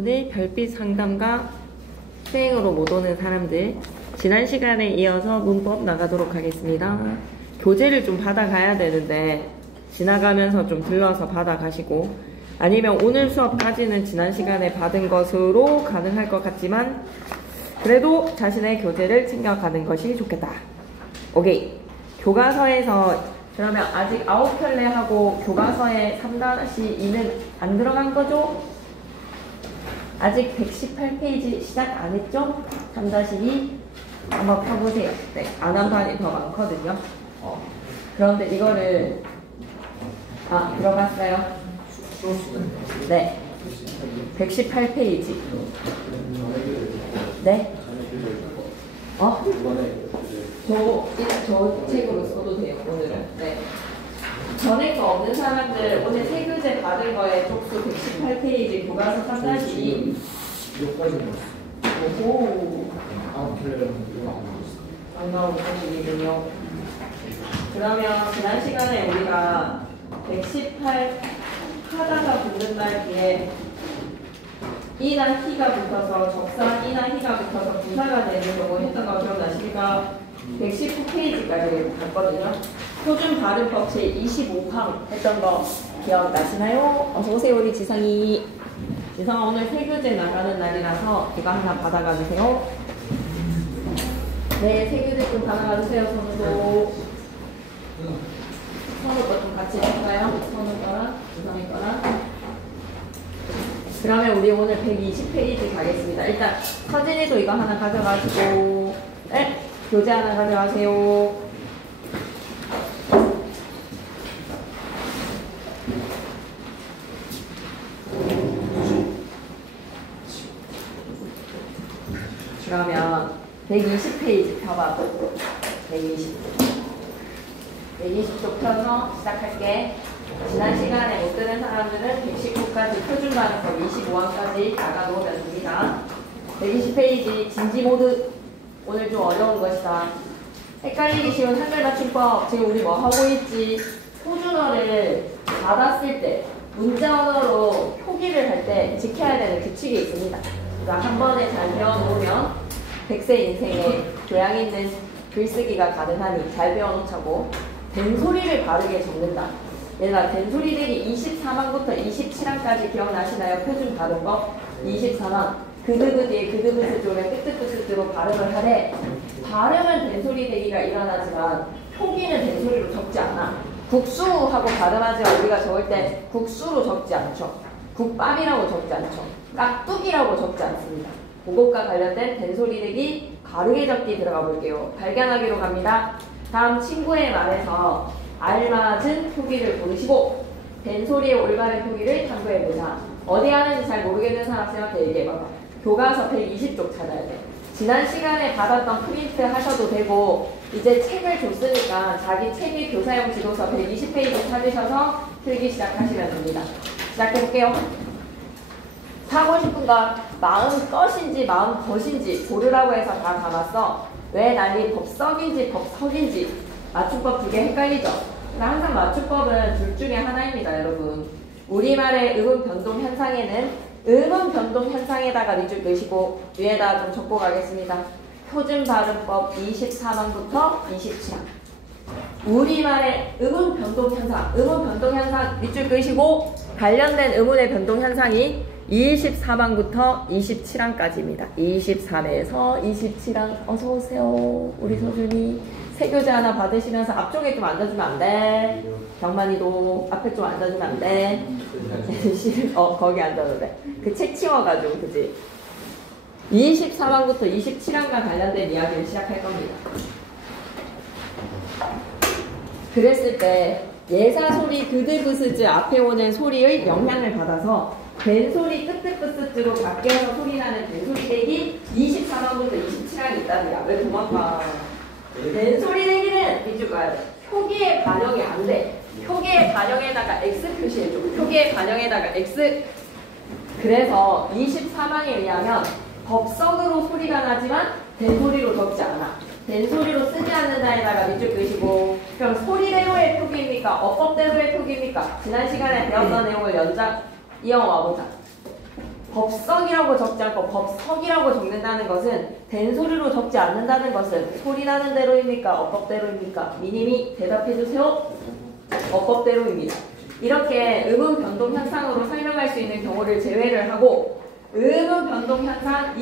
오늘 별빛 상담과 수행으로 못 오는 사람들, 지난 시간에 이어서 문법 나가도록 하겠습니다. 교재를 좀 받아가야 되는데 지나가면서 좀 들러서 받아가시고, 아니면 오늘 수업까지는 지난 시간에 받은 것으로 가능할 것 같지만 그래도 자신의 교재를 챙겨가는 것이 좋겠다. 오케이. 교과서에서 그러면 아직 9편례 하고 교과서에 3-2는 안 들어간 거죠? 아직 118페이지 시작 안 했죠? 3-2 한번 펴보세요. 네, 안 한 판이 더 많거든요. 그런데 이거를 들어갔어요? 네, 118페이지. 네? 저 책으로 써도 돼요, 오늘은. 네. 전에 거 없는 사람들 오늘 새 교재 받은 거에 쪽수 118페이지 교과서 3-2. 오호. 안 나오는 분이군요. 그러면 지난 시간에 우리가 118 하다가 붙는 날 뒤에 이나 희가 붙어서 적사 이나 희가 붙어서 부사가 되는 경우 했던 거 기억나십니까? 119페이지까지 갔거든요. 표준 발음법 제25항 했던 거 기억나시나요? 어서오세요, 우리 지성이. 지성아, 오늘 새 교재 나가는 날이라서 이거 하나 받아가주세요. 네, 새 교재 좀 받아가주세요, 선우도. 선우 거 좀 같이 해볼까요? 선우 거랑 지성이 거랑. 그러면 우리 오늘 120페이지 가겠습니다. 일단 서진이도 이거 하나 가져가시고, 네, 교재 하나 가져가세요. 그러면 120페이지 펴봐. 120쪽 펴서 시작할게. 지난 시간에 못 들은 사람들은 119까지 표준 발음법 25항까지 나가놓으면 됩니다. 120페이지 진지 모드. 오늘 좀 어려운 것이다. 헷갈리기 쉬운 한글 맞춤법. 지금 우리 뭐 하고 있지? 표준어를 받았을 때 문자 언어로 표기를 할 때 지켜야 되는 규칙이 있습니다. 그러니까 한 번에 잘 배워놓으면 100세 인생에 교양 있는 글쓰기가 가능하니 잘 배워놓자고. 된소리를 바르게 적는다. 얘들아, 된소리 되기 24항부터 27항까지 기억나시나요? 표준 발음법 24항. 그드그 뒤에 그드브스 쪽에 끄뜨끄뜨로 발음을 하되, 발음은 된소리 되기가 일어나지만 표기는 된소리로 적지 않아. 국수하고 발음하지만 우리가 적을 때 국수로 적지 않죠. 국밥이라고 적지 않죠. 깍두기라고 적지 않습니다. 그것과 관련된 된소리 되기 바르게 적기 들어가 볼게요. 발견하기로 갑니다. 다음 친구의 말에서 알맞은 표기를 고르시고 된소리의 올바른 표기를 탐구해보자. 어디 하는지 잘 모르겠는 사람한테 얘기해봐봐. 교과서 120쪽 찾아야 돼. 지난 시간에 받았던 프린트 하셔도 되고, 이제 책을 줬으니까 자기 책의 교사용 지도서 120페이지 찾으셔서 필기 시작하시면 됩니다. 시작해볼게요. 사고 싶은 거 마음 것인지 마음 것인지 고르라고 해서 다 담았어. 왜 난이 법석인지 법석인지 맞춤법 2개 헷갈리죠? 항상 맞춤법은 둘 중에 하나입니다, 여러분. 우리말의 음운 변동 현상에는 음운 변동 현상에다가 밑줄 그시고 위에다 좀 적고 가겠습니다. 표준 발음법 24항부터 27항. 우리말의 음운 변동 현상 밑줄 그시고 관련된 음운의 변동 현상이 24항부터 27항까지입니다. 23에서 27항 어서오세요. 우리 서준이 새 교재 하나 받으시면서 앞쪽에 좀 앉아주면 안 돼. 경만이도 앞에 좀 앉아주면 안 돼. 거기 앉아도 돼. 그 책 치워가지고, 그지? 23항부터 27항과 관련된 이야기를 시작할 겁니다. 그랬을 때 예사소리 그드브스즈 앞에 오는 소리의 영향을 받아서 된소리 끄뜨끄뜨로 바뀌어서 소리나는 된소리 대기 24항부터 27항이 있답니다. 왜 도망가? 된소리 대기는 밑줄 가야 돼. 표기의 반영이 안 돼. 표기의 반영에다가 X 표시해줘. 표기의 반영에다가 X. 그래서 24항에 의하면 법석으로 소리가 나지만 된소리로 적지 않아. 된소리로 쓰지 않는다에다가 밑줄 그시고, 그럼 소리대로의 표기입니까? 어법대로의 표기입니까? 지난 시간에 배웠던 내용을 이어와 보자. 법석이라고 적지 않고 법석이라고 적는다는 것은 된소리로 적지 않는다는 것은 소리 나는 대로입니까? 어법대로입니까? 미님이 대답해주세요. 어법대로입니다. 이렇게 음운 변동 현상으로 설명할 수 있는 경우를 제외를 하고 음운 변동 현상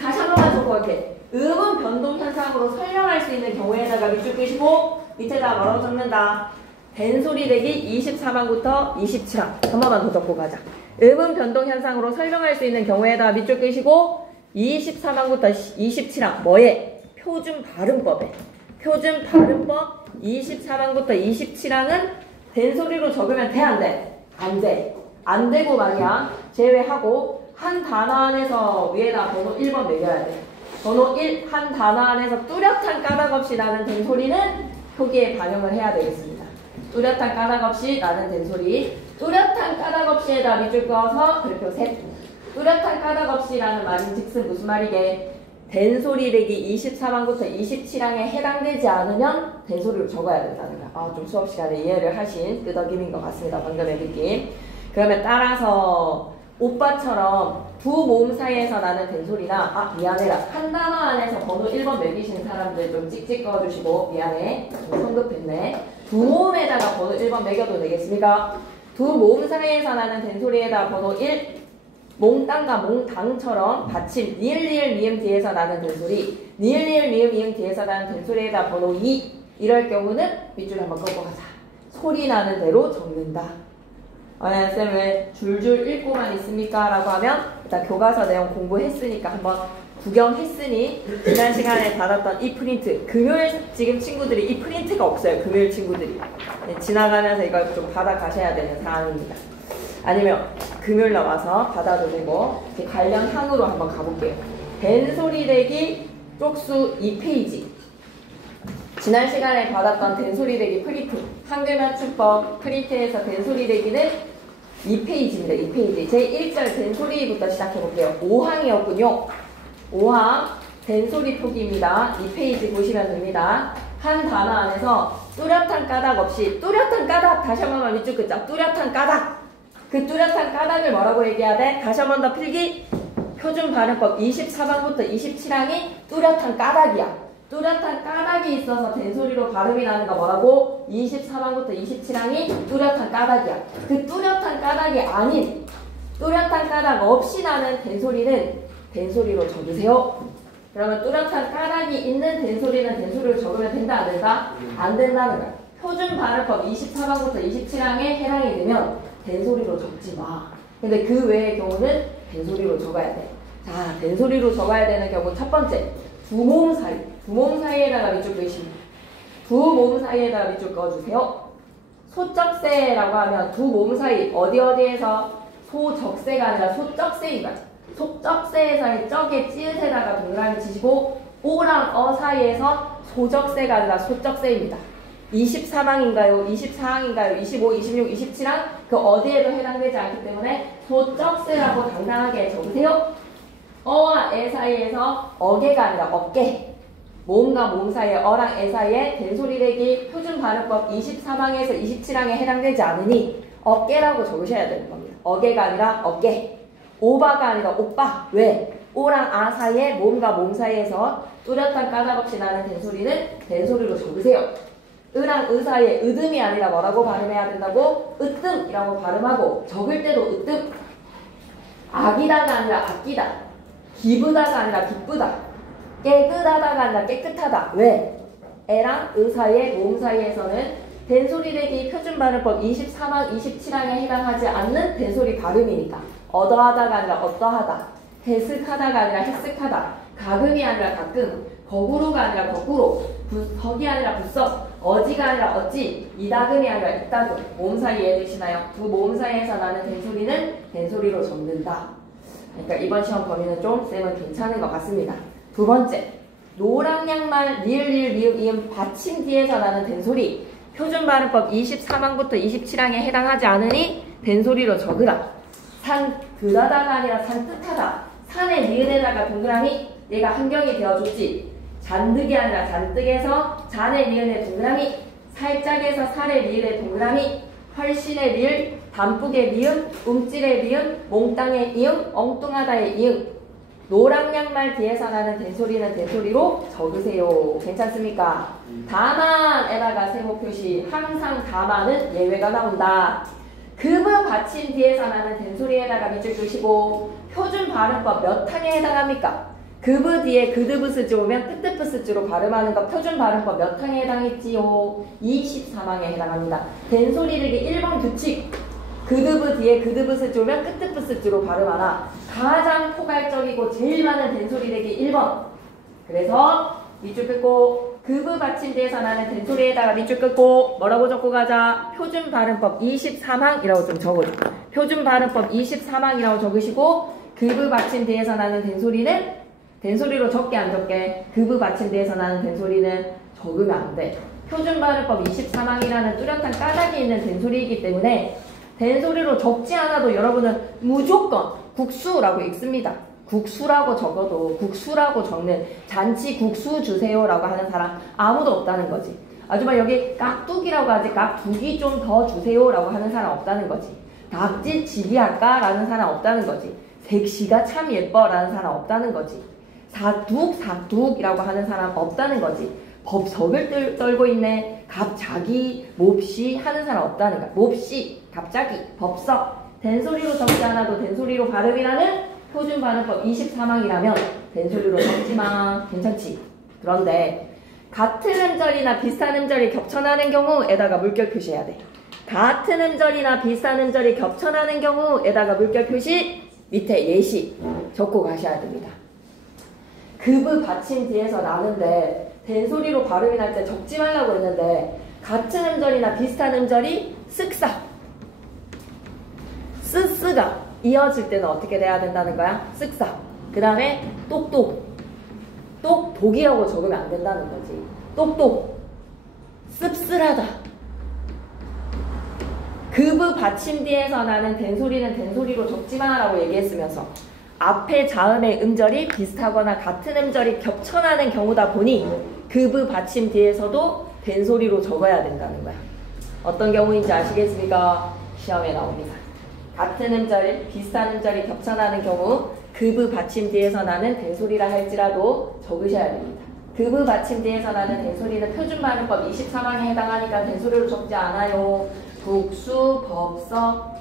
다시 한 번만 적어볼게. 음운 변동 현상으로 설명할 수 있는 경우에다가 밑줄 끄시고 밑에다 뭐라고 적는다. 된소리 대기 24항부터 27항. 한 번만 더 적고 가자. 음운 변동 현상으로 설명할 수 있는 경우에다가 밑줄 끄시고 23항부터 27항. 뭐에? 표준 발음법에. 표준 발음법 24항부터 27항은 된소리로 적으면 돼, 안 돼? 안 돼. 안 되고 말이야. 제외하고 한 단어 안에서 위에다 번호 1번 매겨야 돼. 번호 1, 한 단어 안에서 뚜렷한 까닭 없이 나는 된소리는 표기에 반영을 해야 되겠습니다. 뚜렷한 까닭 없이 나는 된소리. 뚜렷한 까닭 없이에다 밑줄 그어서 별표 셋. 뚜렷한 까닭 없이라는 말인 즉슨 무슨 말이게? 된소리 대기 24항부터 27항에 해당되지 않으면 된소리로 적어야 된다는 거야. 아, 좀 수업 시간에 이해를 하신 끄덕임인 것 같습니다. 방금의 느낌. 그러면 따라서 오빠처럼 두 모음 사이에서 나는 된소리나 미안해라. 한 단어 안에서 번호 1번 매기신 사람들 좀 찍찍 꺼주시고 미안해. 좀 성급했네. 두 모음에다가 번호 1번 매겨도 되겠습니까? 두 모음 사이에서 나는 된소리에다 번호 1 몽땅과 몽당처럼 받침 니을 니을 미음 뒤에서 나는 된소리 니을 니을 미음 미음 뒤에서 나는 된소리에다 번호 2 이럴 경우는 밑줄 한번 꺾고 가자. 소리 나는 대로 적는다. 쌤 왜 줄줄 읽고만 있습니까? 라고 하면 일단 교과서 내용 공부했으니까 한번 구경했으니 지난 시간에 받았던 이 프린트 금요일 지금 친구들이 이 프린트가 없어요. 금요일 친구들이 지나가면서 이걸 좀 받아 가셔야 되는 사항입니다. 아니면 금요일 나와서 받아도 되고 이제 관련 항으로 한번 가볼게요. 된소리 대기 쪽수 2페이지 지난 시간에 받았던 된소리 대기 프린트 한글 맞춤법 프린트에서 된소리 대기는 2페이지입니다. 2페이지 제1절 된소리부터 시작해볼게요. 5항이었군요. 5항 된소리 표기입니다. 2페이지 보시면 됩니다. 한 단어 안에서 뚜렷한 까닭 없이 뚜렷한 까닭 다시 한 번만 밑줄 긋자. 뚜렷한 까닭 그 뚜렷한 까닭을 뭐라고 얘기해야 돼? 다시 한 번 더 필기 표준 발음법 24항부터 27항이 뚜렷한 까닭이야. 뚜렷한 까닭이 있어서 된소리로 발음이 나는 거 뭐라고? 24항부터 27항이 뚜렷한 까닭이야. 그 뚜렷한 까닭이 아닌 뚜렷한 까닭 없이 나는 된소리는 된소리로 적으세요. 그러면 뚜렷한 까닭이 있는 된소리는 된소리로 적으면 된다 안 된다? 안 된다는 거야. 표준 발음법 24항부터 27항에 해당이 되면 된소리로 적지 마. 근데 그 외의 경우는 된소리로 적어야 돼. 자, 된소리로 적어야 되는 경우 첫 번째 두 모음 사이. 두 모음 사이에다가 밑줄 그으십니다. 두 모음 사이에다가 밑줄 그어주세요. 소적세라고 하면 두 모음 사이 어디에서 소적세가 아니라 소적세인가? 소적세에서의 적의 찌읒에다가 동그라미 치시고 오랑 어 사이에서 소적세가 아니라 소적세입니다. 23항인가요? 24항인가요? 25, 26, 27항 그 어디에도 해당되지 않기 때문에 소적세라고 당당하게 적으세요. 어와 에 사이에서 어개가 아니라 어깨 모음과 모음 사이에 어랑 에 사이에 된소리 대기 표준 발음법 23항에서 27항에 해당되지 않으니 어깨라고 적으셔야 되는 겁니다. 어개가 아니라 어깨 오바가 아니라 오빠 왜? 오랑 아 사이에 모음과 모음 사이에서 뚜렷한 까닭 없이 나는 된소리는 된소리로 적으세요. 으랑 으 사이에 으듬이 아니라 뭐라고 발음해야 된다고? 으뜸이라고 발음하고 적을 때도 으뜸 악이다가 아니라 아끼다 기쁘다가 아니라 기쁘다 깨끗하다가 아니라 깨끗하다 왜? 에랑 으 사이에 모음 사이에서는 된소리 대기 표준 발음법 23항 27항에 해당하지 않는 된소리 발음이니까 어떠하다가 아니라 어떠하다 해석하다가 아니라 해석하다 가끔이 아니라 가끔 거꾸로가 아니라 거꾸로 덕이 아니라 불석 어지가 아니라 어찌 이다금이 아니라 이다금 모음 사이 이해되시나요? 두 모음 사이에서 나는 된소리는 된소리로 적는다. 그러니까 이번 시험 범위는 좀 쌤은 괜찮은 것 같습니다. 두 번째 노랑 양말 리을 리을 미음 이음 받침 뒤에서 나는 된소리 표준 발음법 23항부터 27항에 해당하지 않으니 된소리로 적으라. 산 그다다가 아니라 산뜻하다 산의 니은에다가 동그라미 얘가 한경이 되어줬지 잔뜩이 아니라 잔뜩에서 잔의 니은에 동그라미 살짝에서 살의 니은에 동그라미 훨씬의 리을, 단풍의 미음, 움찔의 미음, 몽땅의 이응, 엉뚱하다의 이응. 노랑 양말 뒤에서 나는 된소리는 된소리로 적으세요. 괜찮습니까? 다만에다가 세모 표시. 항상 다만은 예외가 나온다. 급의 받침 뒤에서 나는 된소리에다가 밑줄 끄시고 표준 발음법 몇 항에 해당합니까? 급의 뒤에 그드브스즈 오면 끄뜨프스즈로 발음하는 거 표준 발음법 몇 항에 해당했지요? 23항에 해당합니다. 된소리를 1번 규칙. 그드브 뒤에 그드브스즈 오면 끄뜨프스즈로 발음하나 가장 포괄적이고 제일 많은 된소리 되기 1번. 그래서 밑줄 긋고 급의 받침 뒤에서 나는 된소리에다가 밑줄 긋고 뭐라고 적고 가자? 표준 발음법 23항이라고 좀 적어줘. 표준 발음법 23항이라고 적으시고 급의 받침 뒤에서 나는 된소리는 된소리로 적게 안 적게? 급의 받침 뒤에서 나는 된소리는 적으면 안 돼. 표준 발음법 23항이라는 뚜렷한 까닭이 있는 된소리이기 때문에 된소리로 적지 않아도 여러분은 무조건 국수라고 읽습니다. 국수라고 적어도 국수라고 적는 잔치 국수 주세요라고 하는 사람 아무도 없다는 거지. 아줌마 여기 깍두기라고 하지 깍두기 좀 더 주세요라고 하는 사람 없다는 거지. 닭지치기 할까? 라는 사람 없다는 거지. 색시가 참 예뻐 라는 사람 없다는 거지. 사둑이라고 하는 사람 없다는 거지. 법석을 떨고 있네. 갑자기 몹시 하는 사람 없다는 거야. 몹시, 갑자기, 법석. 된소리로 적지 않아도 된소리로 발음이라는 표준 발음법 23항이라면 된소리로 적지마. 괜찮지? 그런데 같은 음절이나 비슷한 음절이 겹쳐나는 경우에다가 물결 표시해야 돼. 같은 음절이나 비슷한 음절이 겹쳐나는 경우에다가 물결 표시 밑에 예시 적고 가셔야 됩니다. 급의 받침 뒤에서 나는데 된소리로 발음이 날 때 적지 말라고 했는데 같은 음절이나 비슷한 음절이 쓱싹 쓰쓰가 이어질 때는 어떻게 돼야 된다는 거야? 쓱싹. 그 다음에 똑똑. 똑독이라고 적으면 안 된다는 거지. 똑똑. 씁쓸하다. 급의 받침 뒤에서 나는 된소리는 된소리로 적지 마라고 얘기했으면서 앞에 자음의 음절이 비슷하거나 같은 음절이 겹쳐나는 경우다 보니 급의 받침 뒤에서도 된소리로 적어야 된다는 거야. 어떤 경우인지 아시겠습니까? 시험에 나옵니다. 같은 음절, 비슷한 음절이 겹쳐나는 경우 급의 받침 뒤에서 나는 된소리라 할지라도 적으셔야 됩니다. 급의 받침 뒤에서 나는 된소리는 표준 발음법 23항에 해당하니까 된소리로 적지 않아요. 국수, 법석.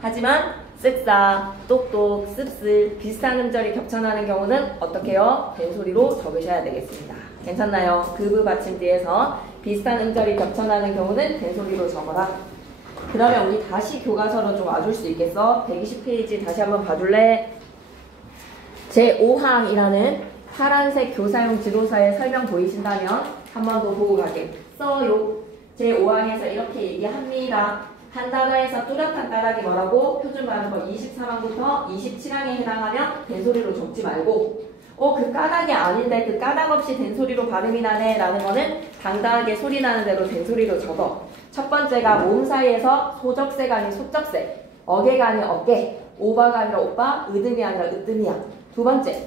하지만 쓱싹, 똑똑, 씁쓸 비슷한 음절이 겹쳐나는 경우는 어떻게 해요? 된소리로 적으셔야 되겠습니다. 괜찮나요? 급의 받침 뒤에서 비슷한 음절이 겹쳐나는 경우는 된소리로 적어라. 그러면 우리 다시 교과서로 좀 와줄 수 있겠어? 120페이지 다시 한번 봐줄래? 제5항이라는 파란색 교사용 지도서에 설명 보이신다면 한 번 더 보고 가겠어요. 제5항에서 이렇게 얘기합니다. 한 단어에서 뚜렷한 까닭이 뭐라고? 표준 발음법 23항부터 27항에 해당하면 된소리로 적지 말고 그 까닭이 아닌데 그 까닭 없이 된소리로 발음이 나네 라는 거는 당당하게 소리 나는 대로 된소리로 적어. 첫 번째가 몸 사이에서 소적새가 아닌 소적새, 어개가 아닌 어깨, 오바가 아니라 오빠, 으뜸이 아니라 으뜸이야. 두 번째,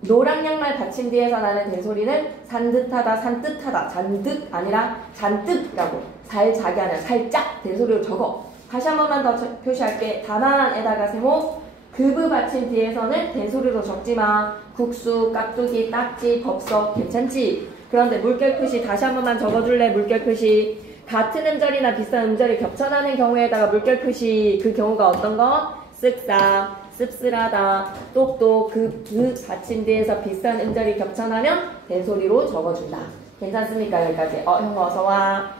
노랑 양말 받침 뒤에서 나는 된소리는 산듯하다, 산뜻하다, 잔득 아니라 잔뜩이라고 살짝이 아니라 살짝 된소리로 적어. 다시 한 번만 더 표시할게. 다만에다가 세모 급의 받침 뒤에서는 된소리로 적지마. 국수, 깍두기, 딱지, 법석 괜찮지? 그런데 물결 표시 다시 한 번만 적어줄래? 물결 표시 같은 음절이나 비슷한 음절이 겹쳐나는 경우에다가 물결 표시 그 경우가 어떤 거? 쓱싹, 씁쓸하다, 똑똑, 그 받침 뒤에서 비슷한 음절이 겹쳐나면 된소리로 적어준다. 괜찮습니까? 여기까지. 형 어서와.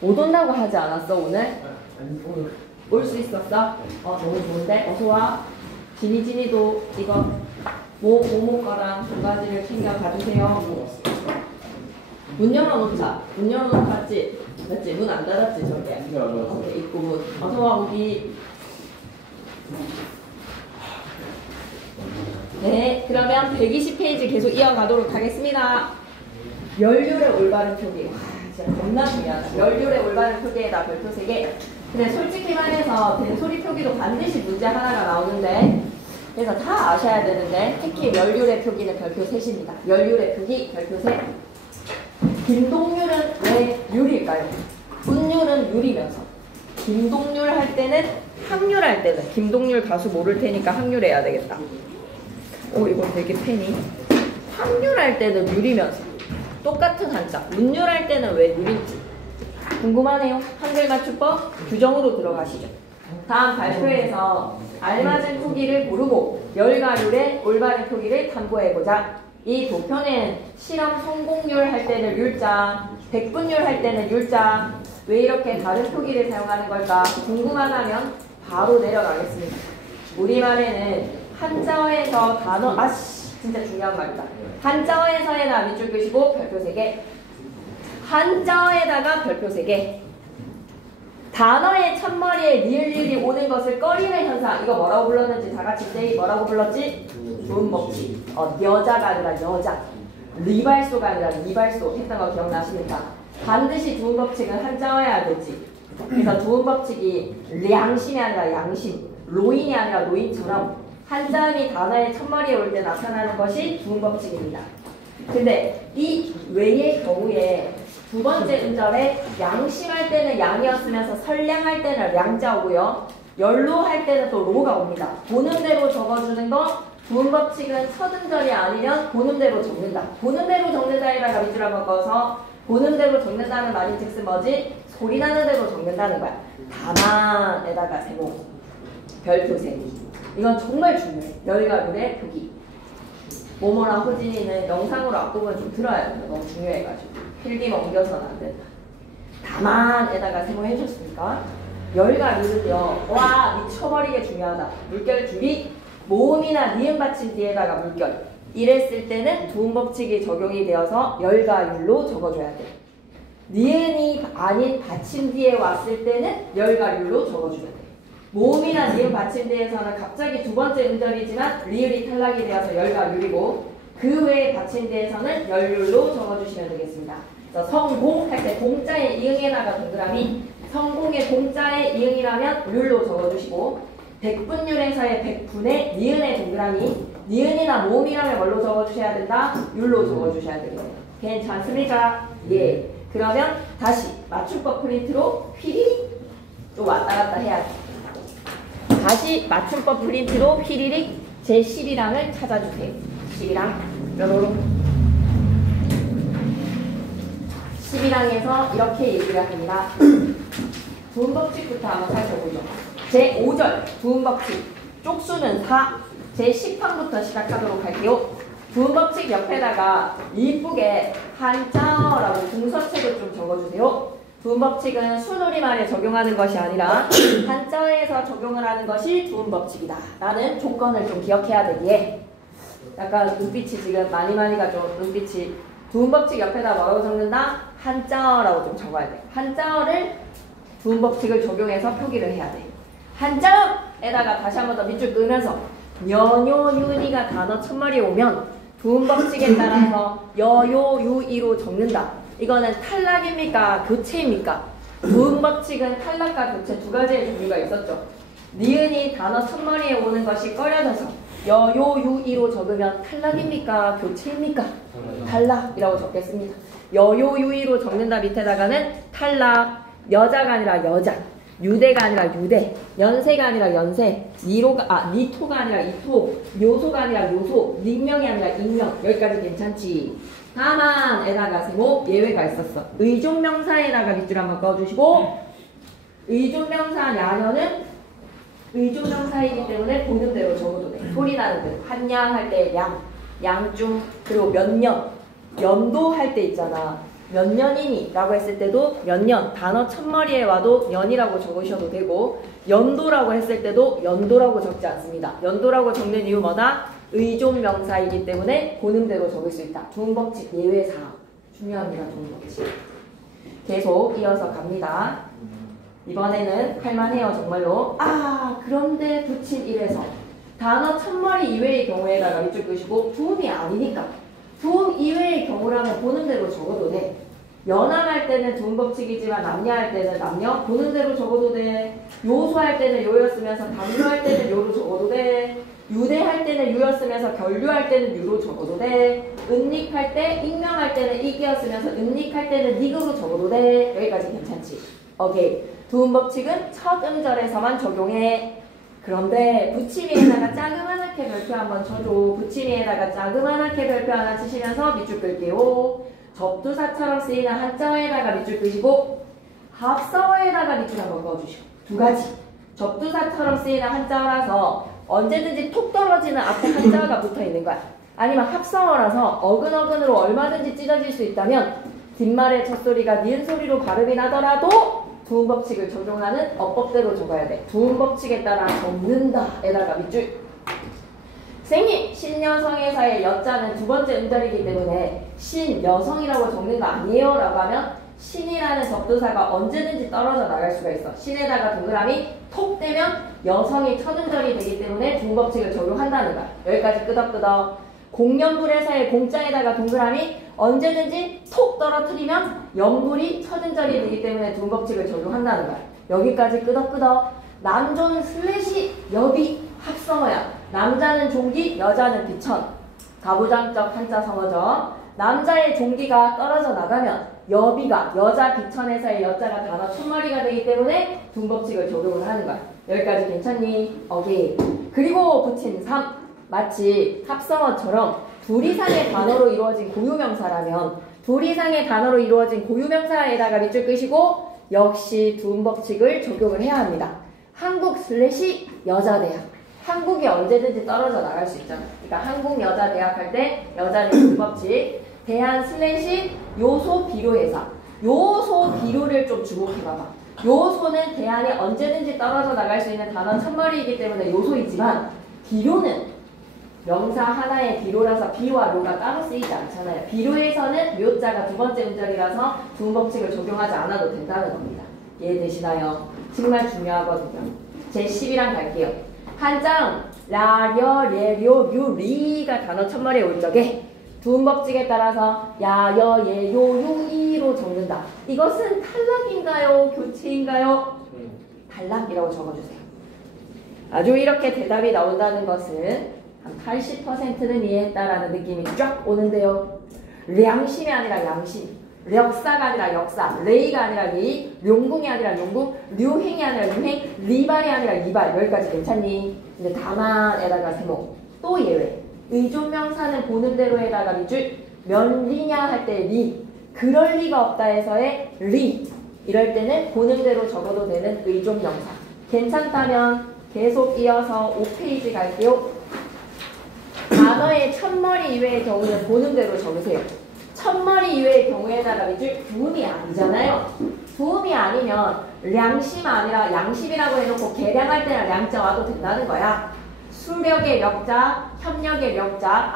못 온다고 하지 않았어 오늘? 아니 오늘 올 수 있었어? 너무 좋은데? 어서와. 지니도 이거 모모 거랑 두 가지를 챙겨 가주세요. 문 열어놓자. 문 열어놓고 갔지? 맞지? 문 안 닫았지 저게? 오케이, 입구 문. 어서와 우기. 네, 그러면 120페이지 계속 이어가도록 하겠습니다. 연륜의 올바른 표기. 와, 진짜 겁나 중요하다. 연륜의 올바른 표기에다 별표 3개. 근데 솔직히 말해서 된소리 표기도 반드시 문제 하나가 나오는데 그래서 다 아셔야 되는데 특히 연륜의 표기는 별표 3입니다. 연륜의 표기 별표 3. 김동률은 왜 율일까요? 운율은 율이면서 김동률 할 때는 확률 할 때는 김동률 가수 모를 테니까 확률 해야 되겠다. 오 이거 되게 팬이. 확률 할 때는 률이면서 똑같은 한자. 문율 할 때는 왜 률인지 궁금하네요. 한글 맞춤법 규정으로 들어가시죠. 다음 발표에서 알맞은 표기를 고르고 열과 률의 올바른 표기를 탐구해보자. 이 도표는 실험 성공률 할 때는 율자, 백분율 할 때는 율자. 왜 이렇게 다른 표기를 사용하는 걸까? 궁금하다면 바로 내려가겠습니다. 우리말에는 한자어에서 단어, 진짜 중요한 말이다. 한자어에서에다 밑줄 끄시고 별표 3개. 한자어에다가 별표 3개. 단어의 첫머리에 리을리을이 오는 것을 꺼리는 현상. 이거 뭐라고 불렀는지 다 같이 세이 뭐라고 불렀지? 두음법칙. 여자가 아니라 여자. 리발소가 아니라 리발소 했던 거 기억나십니까? 반드시 두음법칙은 한자어여야 되지. 그래서 두음법칙이 양심이 아니라 양심, 로인이 아니라 로인처럼 한자음이 단어의 첫머리에 올 때 나타나는 것이 두음법칙입니다. 근데 이 외의 경우에 두 번째 음절에 양심할 때는 양이었으면서 선량할 때는 량자 오고요. 연로할 때는 또 로가 옵니다. 본음대로 적어주는 거 두음법칙은 첫 음절이 아니면 본음대로 적는다. 본음대로 적는다에다가 밑줄 한번 꺼서 본음대로 적는다는 말인 즉슨 뭐지? 소리나는 대로 적는다는 거야. 다만에다가 세모 별표 3개. 이건 정말 중요해. 열과 룰의 표기. 모모랑 호진이는 영상으로 앞부분 좀 들어야 돼요. 너무 중요해가지고. 필기만 옮겨서는 안 된다. 다만에다가 세모 해줬습니까? 열과 룰은요. 와 미쳐버리게 중요하다. 물결 준비. 모음이나 니은 받침 뒤에다가 물결. 이랬을 때는 두음법칙이 적용이 되어서 열과 율로 적어줘야 돼. 니은이 아닌 받침 뒤에 왔을 때는 열과 율로 적어줘야 돼. 모음이나 니은 받침 뒤에서는 갑자기 두 번째 음절이지만 리을이 탈락이 되어서 열과 율이고 그 외의 받침 뒤에서는 열율로 적어주시면 되겠습니다. 그래서 성공 할 때 공자의 이응에다가 동그라미, 성공의 공자의 이응이라면 율로 적어주시고 백분율에서의 백분의 니은의 동그라미, 니은이나 모음이라면 뭘로 적어주셔야 된다? 율로 적어주셔야 되겠네요. 괜찮습니까? 예. 그러면 다시 맞춤법 프린트로 휘리릭 또 왔다 갔다 해야지. 다시 맞춤법 프린트로 휘리릭 제 11항을 찾아주세요. 11항 뾰로롱 11항에서 이렇게 얘기를 합니다. 두음법칙부터 한번 살펴보죠. 제5절 두음법칙 쪽수는 4 제10항부터 시작하도록 할게요. 두음법칙 옆에다가 이쁘게 한자어라고 궁서체도 좀 적어주세요. 두음법칙은 순우리말에 적용하는 것이 아니라 한자어에서 적용을 하는 것이 두음법칙이다 라는 조건을 좀 기억해야 되기에 약간 눈빛이 지금 많이가 좀 눈빛이 두음법칙 옆에다 뭐라고 적는다? 한자어라고 좀 적어야 돼요. 한자어를 두음법칙을 적용해서 표기를 해야 돼. 한자음에다가 다시 한 번 더 밑줄 끄면서 여요유니가 단어 첫머리에 오면 두음법칙에 따라서 여요유이로 적는다. 이거는 탈락입니까? 교체입니까? 두음법칙은 탈락과 교체 두 가지의 종류가 있었죠. 니은이 단어 첫머리에 오는 것이 꺼려져서 여요유이로 적으면 탈락입니까? 교체입니까? 탈락이라고 적겠습니다. 여요유이로 적는다 밑에다가는 탈락, 여자가 아니라 여자, 유대가 아니라 유대, 연세가 아니라 연세, 니토가 아니라 이토, 요소가 아니라 요소, 닉명이 아니라 익명. 여기까지 괜찮지? 다만에다가 세모 예외가 있었어. 의존명사에다가 밑줄 한번 꺼주시고 의존명사 야녀는 의존명사이기 때문에 본음대로 적어도 돼. 소리나는 대로. 한양 할 때 양, 양중, 그리고 몇 년, 연도 할 때 있잖아. 몇 년이니? 라고 했을 때도 몇 년, 단어 첫머리에 와도 년이라고 적으셔도 되고 연도라고 했을 때도 연도라고 적지 않습니다. 연도라고 적는 이유 뭐다? 의존명사이기 때문에 본음대로 적을 수 있다. 두음법칙 예외사항. 중요합니다. 두음법칙. 계속 이어서 갑니다. 이번에는 할만해요. 정말로. 그런데 붙인 1에서 단어 첫머리 이외의 경우에다가 밑줄 끄시고 두음이 아니니까 두음 이외의 경우라면 본음대로 적어도 돼. 연함할 때는 두음법칙이지만 남녀할 때는 남녀 보는 대로 적어도 돼. 요소할 때는 요였으면서 당류할 때는 요로 적어도 돼. 유대할 때는 유였으면서 결류할 때는 유로 적어도 돼. 은닉할 때 익명할 때는 익이었으면서 은닉할 때는 닉으로 적어도 돼. 여기까지 괜찮지? 오케이. 두음 법칙은 첫 음절에서만 적용해. 그런데 붙임위에다가 자그만하게 별표 한번 쳐줘. 붙임위에다가 자그만하게 별표 하나 치시면서 밑줄 끌게요. 접두사처럼 쓰이는 한자어에다가 밑줄 끄시고 합성어에다가 밑줄 한번 그어주시고. 두 가지. 접두사처럼 쓰이는 한자어라서 언제든지 톡 떨어지는 앞에 한자어가 붙어있는 거야. 아니면 합성어라서 어근어근으로 얼마든지 찢어질 수 있다면 뒷말의 첫소리가 니은 소리로 발음이 나더라도 두음 법칙을 적용하는 어법대로 적어야 돼. 두음 법칙에 따라 적는다 에다가 밑줄. 선생님, 신여성에서의 여자는 두 번째 음절이기 때문에 신여성이라고 적는 거 아니에요? 라고 하면 신이라는 접두사가 언제든지 떨어져 나갈 수가 있어. 신에다가 동그라미 톡 떼면 여성이 첫 음절이 되기 때문에 두음 법칙을 적용한다는 거야. 여기까지 끄덕끄덕. 공연불에서의 공자에다가 동그라미 언제든지 톡 떨어뜨리면 연불이 첫 음절이 되기 때문에 두음 법칙을 적용한다는 거야. 여기까지 끄덕끄덕. 남조는 슬래시 여비 합성어야. 남자는 종기, 여자는 비천. 가부장적 한자 성어죠. 남자의 종기가 떨어져 나가면 여비가 여자 비천에서의 여자가 단어 첫머리가 되기 때문에 두음 법칙을 적용을 하는 거야. 여기까지 괜찮니? 오케이. 그리고 붙인 3. 마치 합성어처럼 둘 이상의 단어로 이루어진 고유명사라면 둘 이상의 단어로 이루어진 고유명사에다가 밑줄 끄시고 역시 두음 법칙을 적용을 해야 합니다. 한국 슬래시 여자대학. 한국이 언제든지 떨어져 나갈 수 있잖아. 그러니까 한국 여자대학 할 때 여자는 두음 법칙. 대한 슬래시 요소 비료회사. 요소 비료를 좀 주목해봐봐. 요소는 대안이 언제든지 떨어져 나갈 수 있는 단어 첫머리이기 때문에 요소이지만 비료는 명사 하나의 비료라서 비와 료가 따로 쓰이지 않잖아요. 비료에서는 료자가 두 번째 음절이라서 두음 법칙을 적용하지 않아도 된다는 겁니다. 이해되시나요? 정말 중요하거든요. 제 10이랑 갈게요. 한장 라, 려, 레, 료, 류, 리가 단어 첫머리에 올 적에 두음 법칙에 따라서 야, 여, 예, 요, 유, 이로 적는다. 이것은 탈락인가요? 교체인가요? 탈락이라고 적어주세요. 아주 이렇게 대답이 나온다는 것은 한 80%는 이해했다라는 느낌이 쫙 오는데요. 량심이 아니라 양심, 력사가 아니라 역사, 레이가 아니라 레이, 룡궁이 아니라 용궁, 류행이 아니라 유행, 리발이 아니라 이발. 여기까지 괜찮니? 근데 다만에다가 세모. 또 예외. 의존명사는 보는 대로에다가 밑줄. 면리냐 할 때 리. 그럴 리가 없다 해서의 리. 이럴 때는 보는 대로 적어도 되는 의존명사. 괜찮다면 계속 이어서 5페이지 갈게요. 단어의 첫머리 이외의 경우는 보는 대로 적으세요. 첫머리 이외의 경우에다가 밑줄 두음이 아니잖아요. 두음이 아니면 량심 아니라 양심이라고 해놓고 계량할 때는 량자 와도 된다는 거야. 수력의 력자, 협력의 력자,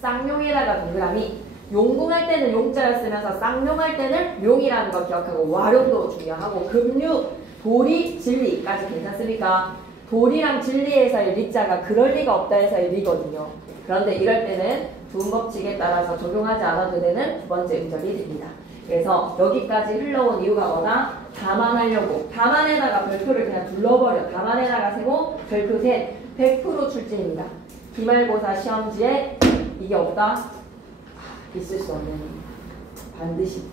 쌍용에다가 동그라미. 용궁할 때는 용자였으면서 쌍용할 때는 룡이라는 거 기억하고 와룡도 중요하고 금류, 도리, 진리까지 괜찮습니까? 도리랑 진리에서의 리자가 그럴 리가 없다 해서의 리거든요. 그런데 이럴 때는 두음 법칙에 따라서 적용하지 않아도 되는 두 번째 음절이 됩니다. 그래서 여기까지 흘러온 이유가 뭐다? 다만하려고. 다만에다가 별표를 그냥 둘러버려. 다만에다가 세모, 별표 셋. 100% 출제입니다. 기말고사 시험지에 이게 없다? 있을 수 없는 반드시 있다.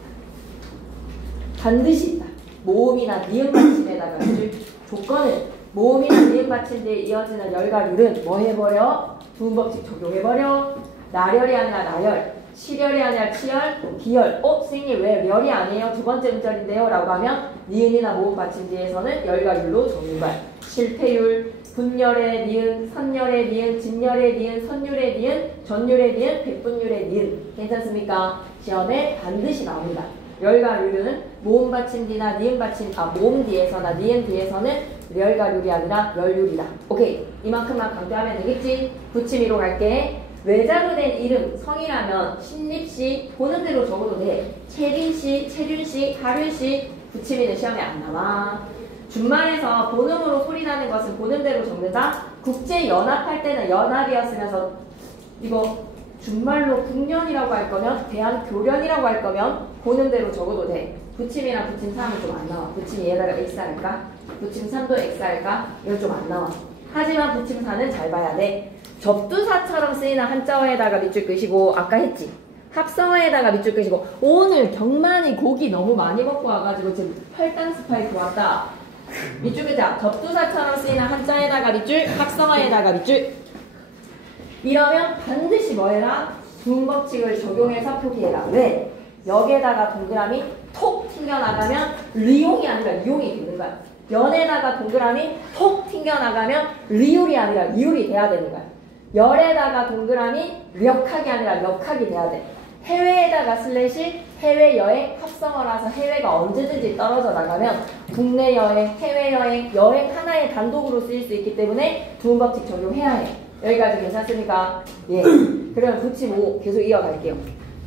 반드시 있다. 모음이나 니은 받침에다가 조건은 모음이나 니은 받침 뒤에 이어지는 열과 률은 뭐 해버려? 두음 법칙 적용해버려. 나열이 아니라 나열, 치열이 아니라 치열, 기열. 선생님 왜 열이 아니에요? 두 번째 음절인데요? 라고 하면 니은이나 모음 받침 뒤에서는 열과 률로 적는 거야. 실패율, 분열의 니은, 선열의 니은, 진열의 니은, 선율의 니은, 전율의 니은, 백분율의 니은. 괜찮습니까? 시험에 반드시 나옵니다. 열과 률은 모음 받침 뒤나 니은 받침, 모음 뒤에서나 니은 뒤에서는 열과 률이 아니라 열률이다. 오케이. 이만큼만 강조하면 되겠지? 붙임위로 갈게. 외자로 된 이름, 성이라면 신립씨 보는 대로 적어도 돼. 채린씨, 채륜씨, 하륜씨. 붙임위는 시험에 안 나와. 준말에서 본음으로 소리 나는 것은 보는 대로 적는다. 국제연합할 때는 연합이었으면서 이거 준말로 국련이라고 할 거면 대한교련이라고 할 거면 보는 대로 적어도 돼. 붙임이랑 붙임 3은 좀 안 나와. 붙임 얘에다가 X 할까? 붙임 3도 X 할까? 이건 좀 안 나와. 하지만 붙임 4는 잘 봐야 돼. 접두사처럼 쓰이는 한자어에다가 밑줄 끄시고 아까 했지. 합성어에다가 밑줄 끄시고 오늘 경만이 고기 너무 많이 먹고 와가지고 지금 혈당 스파이크 왔다. 밑줄 끄자. 접두사처럼 쓰이는 한자에다가 밑줄, 합성어에다가 밑줄. 이러면 반드시 뭐 해라? 둔법칙을 적용해서 표기해라. 왜? 여기에다가 동그라미 톡 튕겨나가면 리용이 아니라 리용이 되는 거야. 연에다가 동그라미 톡 튕겨나가면 리율이 아니라 리율이 돼야 되는 거야. 열에다가 동그라미 력학이 아니라 력학이 돼야 돼. 해외에다가 슬래시 해외여행 합성어라서 해외가 언제든지 떨어져 나가면 국내 여행, 해외여행, 여행 하나의 단독으로 쓰일 수 있기 때문에 두음법칙 적용해야 해. 여기까지 괜찮습니까? 예. 그러면 붙임 5 계속 이어갈게요.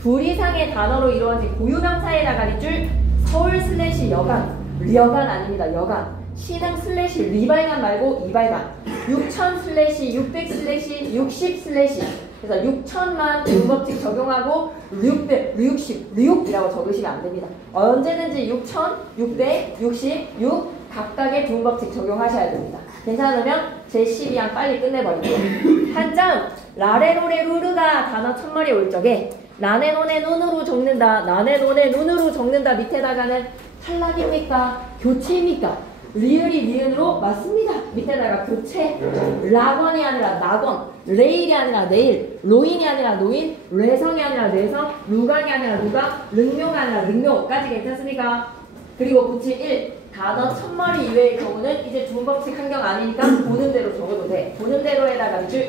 둘 이상의 단어로 이루어진 고유명사에다가 밑줄 서울 슬래시 여간, 여간 아닙니다. 여간. 신흥 슬래시 리발간 말고 이발간. 6000 슬래시 600 슬래시 60 슬래시. 그래서 6000만 두음법칙 적용하고 600, 60, 6이라고 적으시면 안 됩니다. 언제든지 6000, 600, 60, 6 각각의 두음법칙 적용하셔야 됩니다. 괜찮으면 제 12항 빨리 끝내버릴게요. 한장 라레로레 루르가 단어 첫머리 올 적에 나네 노네 눈으로 적는다. 나네 노네 눈으로 적는다. 밑에다가는 탈락입니까? 교체입니까? 리을이 니은으로 맞습니다. 밑에다가 교체. 락원이 아니라 낙원. 레일이 아니라 내일. 로인이 아니라 노인. 뇌성이 아니라 뇌성. 루강이 아니라 루강. 능묘가 아니라 능묘까지 괜찮습니까? 그리고 붙임 1. 단어 첫머리 이외의 경우는 이제 두음법칙 환경 아니니까 보는 대로 적어도 돼. 보는 대로에다가 밑줄.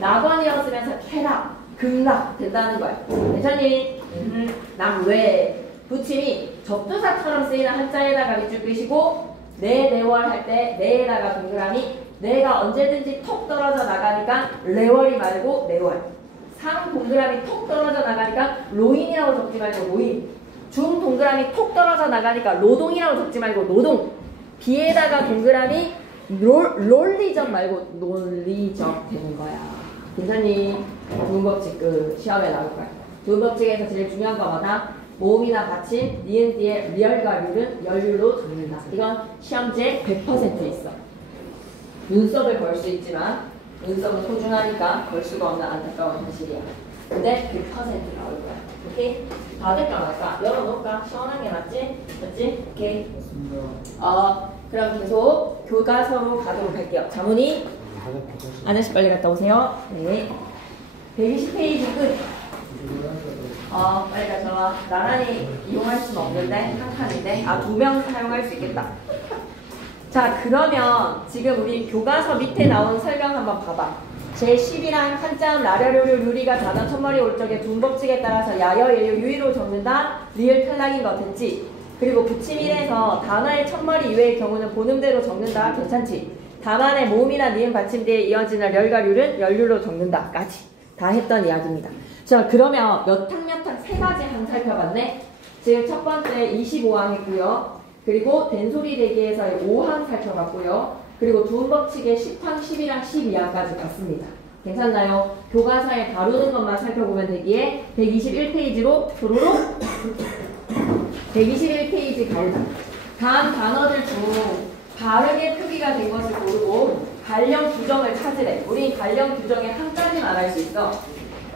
낙원이었으면서 쾌락, 극락 된다는 거야. 괜찮니? 낙외. 붙임이 접두사처럼 쓰이는 한자에다가 밑줄 끄시고 내월 할 때 내에다가 동그라미 내가 언제든지 톡 떨어져 나가니까 레월이 말고 내월. 상 동그라미 톡 떨어져 나가니까 로인이라고 적지 말고 노인. 중 동그라미 톡 떨어져 나가니까 노동이라고 적지 말고 노동. 비에다가 동그라미 롤리적 말고 논리적 되는 거야. 괜찮니? 두음법칙 시험에 나올 거야. 두음법칙에서 제일 중요한 거 뭐다? 모음이나 받침, 니은 뒤에 리얼과 률은 연륜로 적는다. 이건 시험지에 100% 있어. 눈썹을 걸 수 있지만 눈썹은 소중하니까 걸 수가 없는 안타까운 현실이야. 근데 100% 나올 거야. 오케이? 닫을까 말까? 열어놓을까? 시원한 게 맞지? 맞지? 오케이? 그럼 계속 교과서로 가도록 할게요. 자문이 아저씨 빨리 갔다 오세요. 네. 120페이지 끝. 빨리 가져와. 나란히 이용할 수는 없는데 한 칸인데 2명 사용할 수 있겠다. 자, 그러면 지금 우리 교과서 밑에 나온 설명 한번 봐봐. 제11항 한자음 라려료료 유리가 단어 첫머리 올 적에 둔법칙에 따라서 야여 예유 유의로 적는다. 리을 탈락인 거 됐지? 그리고 붙임 1에서 단어의 첫머리 이외의 경우는 본음대로 적는다. 괜찮지? 다만의 모음이나 니은 받침 뒤에 이어지는 렬과 률은 연륜로 적는다. 까지 다 했던 이야기입니다. 자, 그러면 몇 항 세 가지 항 살펴봤네. 지금 첫 번째 25항 했고요. 그리고 된소리 대기에서의 5항 살펴봤고요. 그리고 두음법칙의 10항, 11항, 12항까지 봤습니다. 괜찮나요? 교과서에 다루는 것만 살펴보면 되기에 121페이지로 도로록 121페이지 가보자. 다음 단어들 중 바르게 표기가 된 것을 고르고 관련 규정을 찾으래. 우린 관련 규정에 한 가지만 알 수 있어.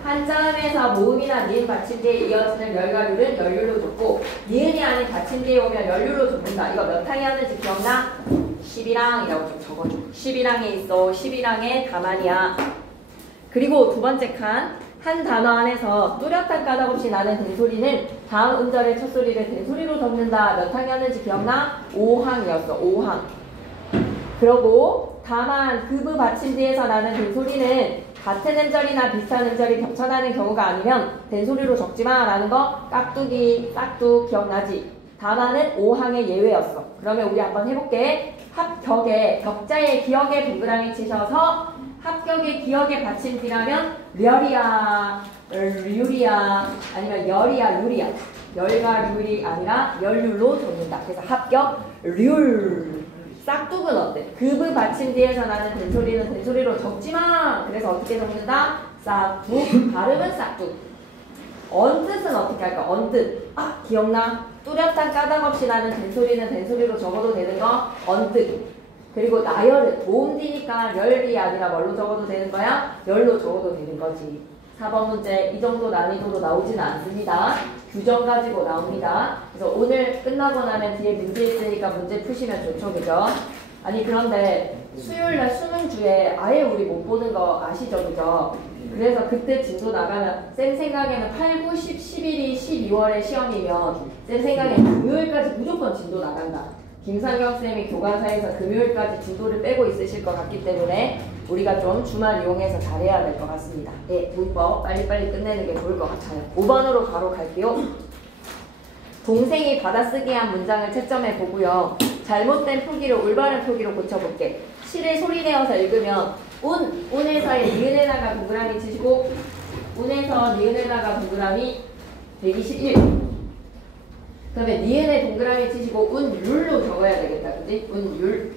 한자음에서 모음이나 니은 받침 뒤에 이어지는 열과 률은 연륜로 적고 니은이 아닌 받침 뒤에 오면 연륜로 적는다. 이거 몇 항이었는지 기억나? 11항이라고 좀 적어줘. 11항에 있어. 11항에 가만이야. 그리고 두 번째 칸. 한 단어 안에서 뚜렷한 까닭 없이 나는 된소리는 다음 음절의 첫 소리를 된소리로 적는다. 몇 항이었는지 기억나? 5항이었어. 5항. 그러고 다만 급의 받침 뒤에서 나는 된소리는 같은 음절이나 비슷한 음절이 겹쳐나는 경우가 아니면 된소리로 적지마 라는 거 깍두기, 싹둑 기억나지? 다만은 5항의 예외였어. 그러면 우리 한번 해볼게. 합격에 격자의 기억에 동그라미 치셔서 합격의 기억에 받침뒤라면 렬이야, 률이야, 아니면 열이야, 률이야. 열과 률이 아니라 연륜로 적는다. 그래서 합격, 률. 싹둑은 어때? 급의 받침 뒤에서 나는 된소리는 된소리로 적지마. 그래서 어떻게 적는다? 싹둑. 발음은 싹둑. 언뜻은 어떻게 할까? 언뜻. 기억나? 뚜렷한 까닭 없이 나는 된소리는 된소리로 적어도 되는 거 언뜻. 그리고 나열은 모음뒤니까 열이 아니라 뭘로 적어도 되는 거야? 열로 적어도 되는 거지. 4번 문제 이 정도 난이도로 나오지는 않습니다. 규정 가지고 나옵니다. 그래서 오늘 끝나고 나면 뒤에 문제 있으니까 문제 푸시면 좋죠, 그죠? 아니 그런데 수요일날 수능주에 아예 우리 못 보는 거 아시죠, 그죠? 그래서 그때 진도 나가면 쌤 생각에는 8, 9, 10, 11이 12월에 시험이면 쌤 생각에는 금요일까지 무조건 진도 나간다. 김상경 쌤이 교과서에서 금요일까지 진도를 빼고 있으실 것 같기 때문에 우리가 좀 주말 이용해서 잘해야 될 것 같습니다. 예, 문법 빨리빨리 끝내는 게 좋을 것 같아요. 5번으로 바로 갈게요. 동생이 받아쓰기한 문장을 채점해 보고요. 잘못된 표기를 올바른 표기로 고쳐볼게. 시를 소리내어서 읽으면 운에서의 니은에다가 동그라미 치시고 운에서 니은에다가 동그라미 121. 그다음에 니은에 동그라미 치시고 운율로 적어야 되겠다. 그지? 운율.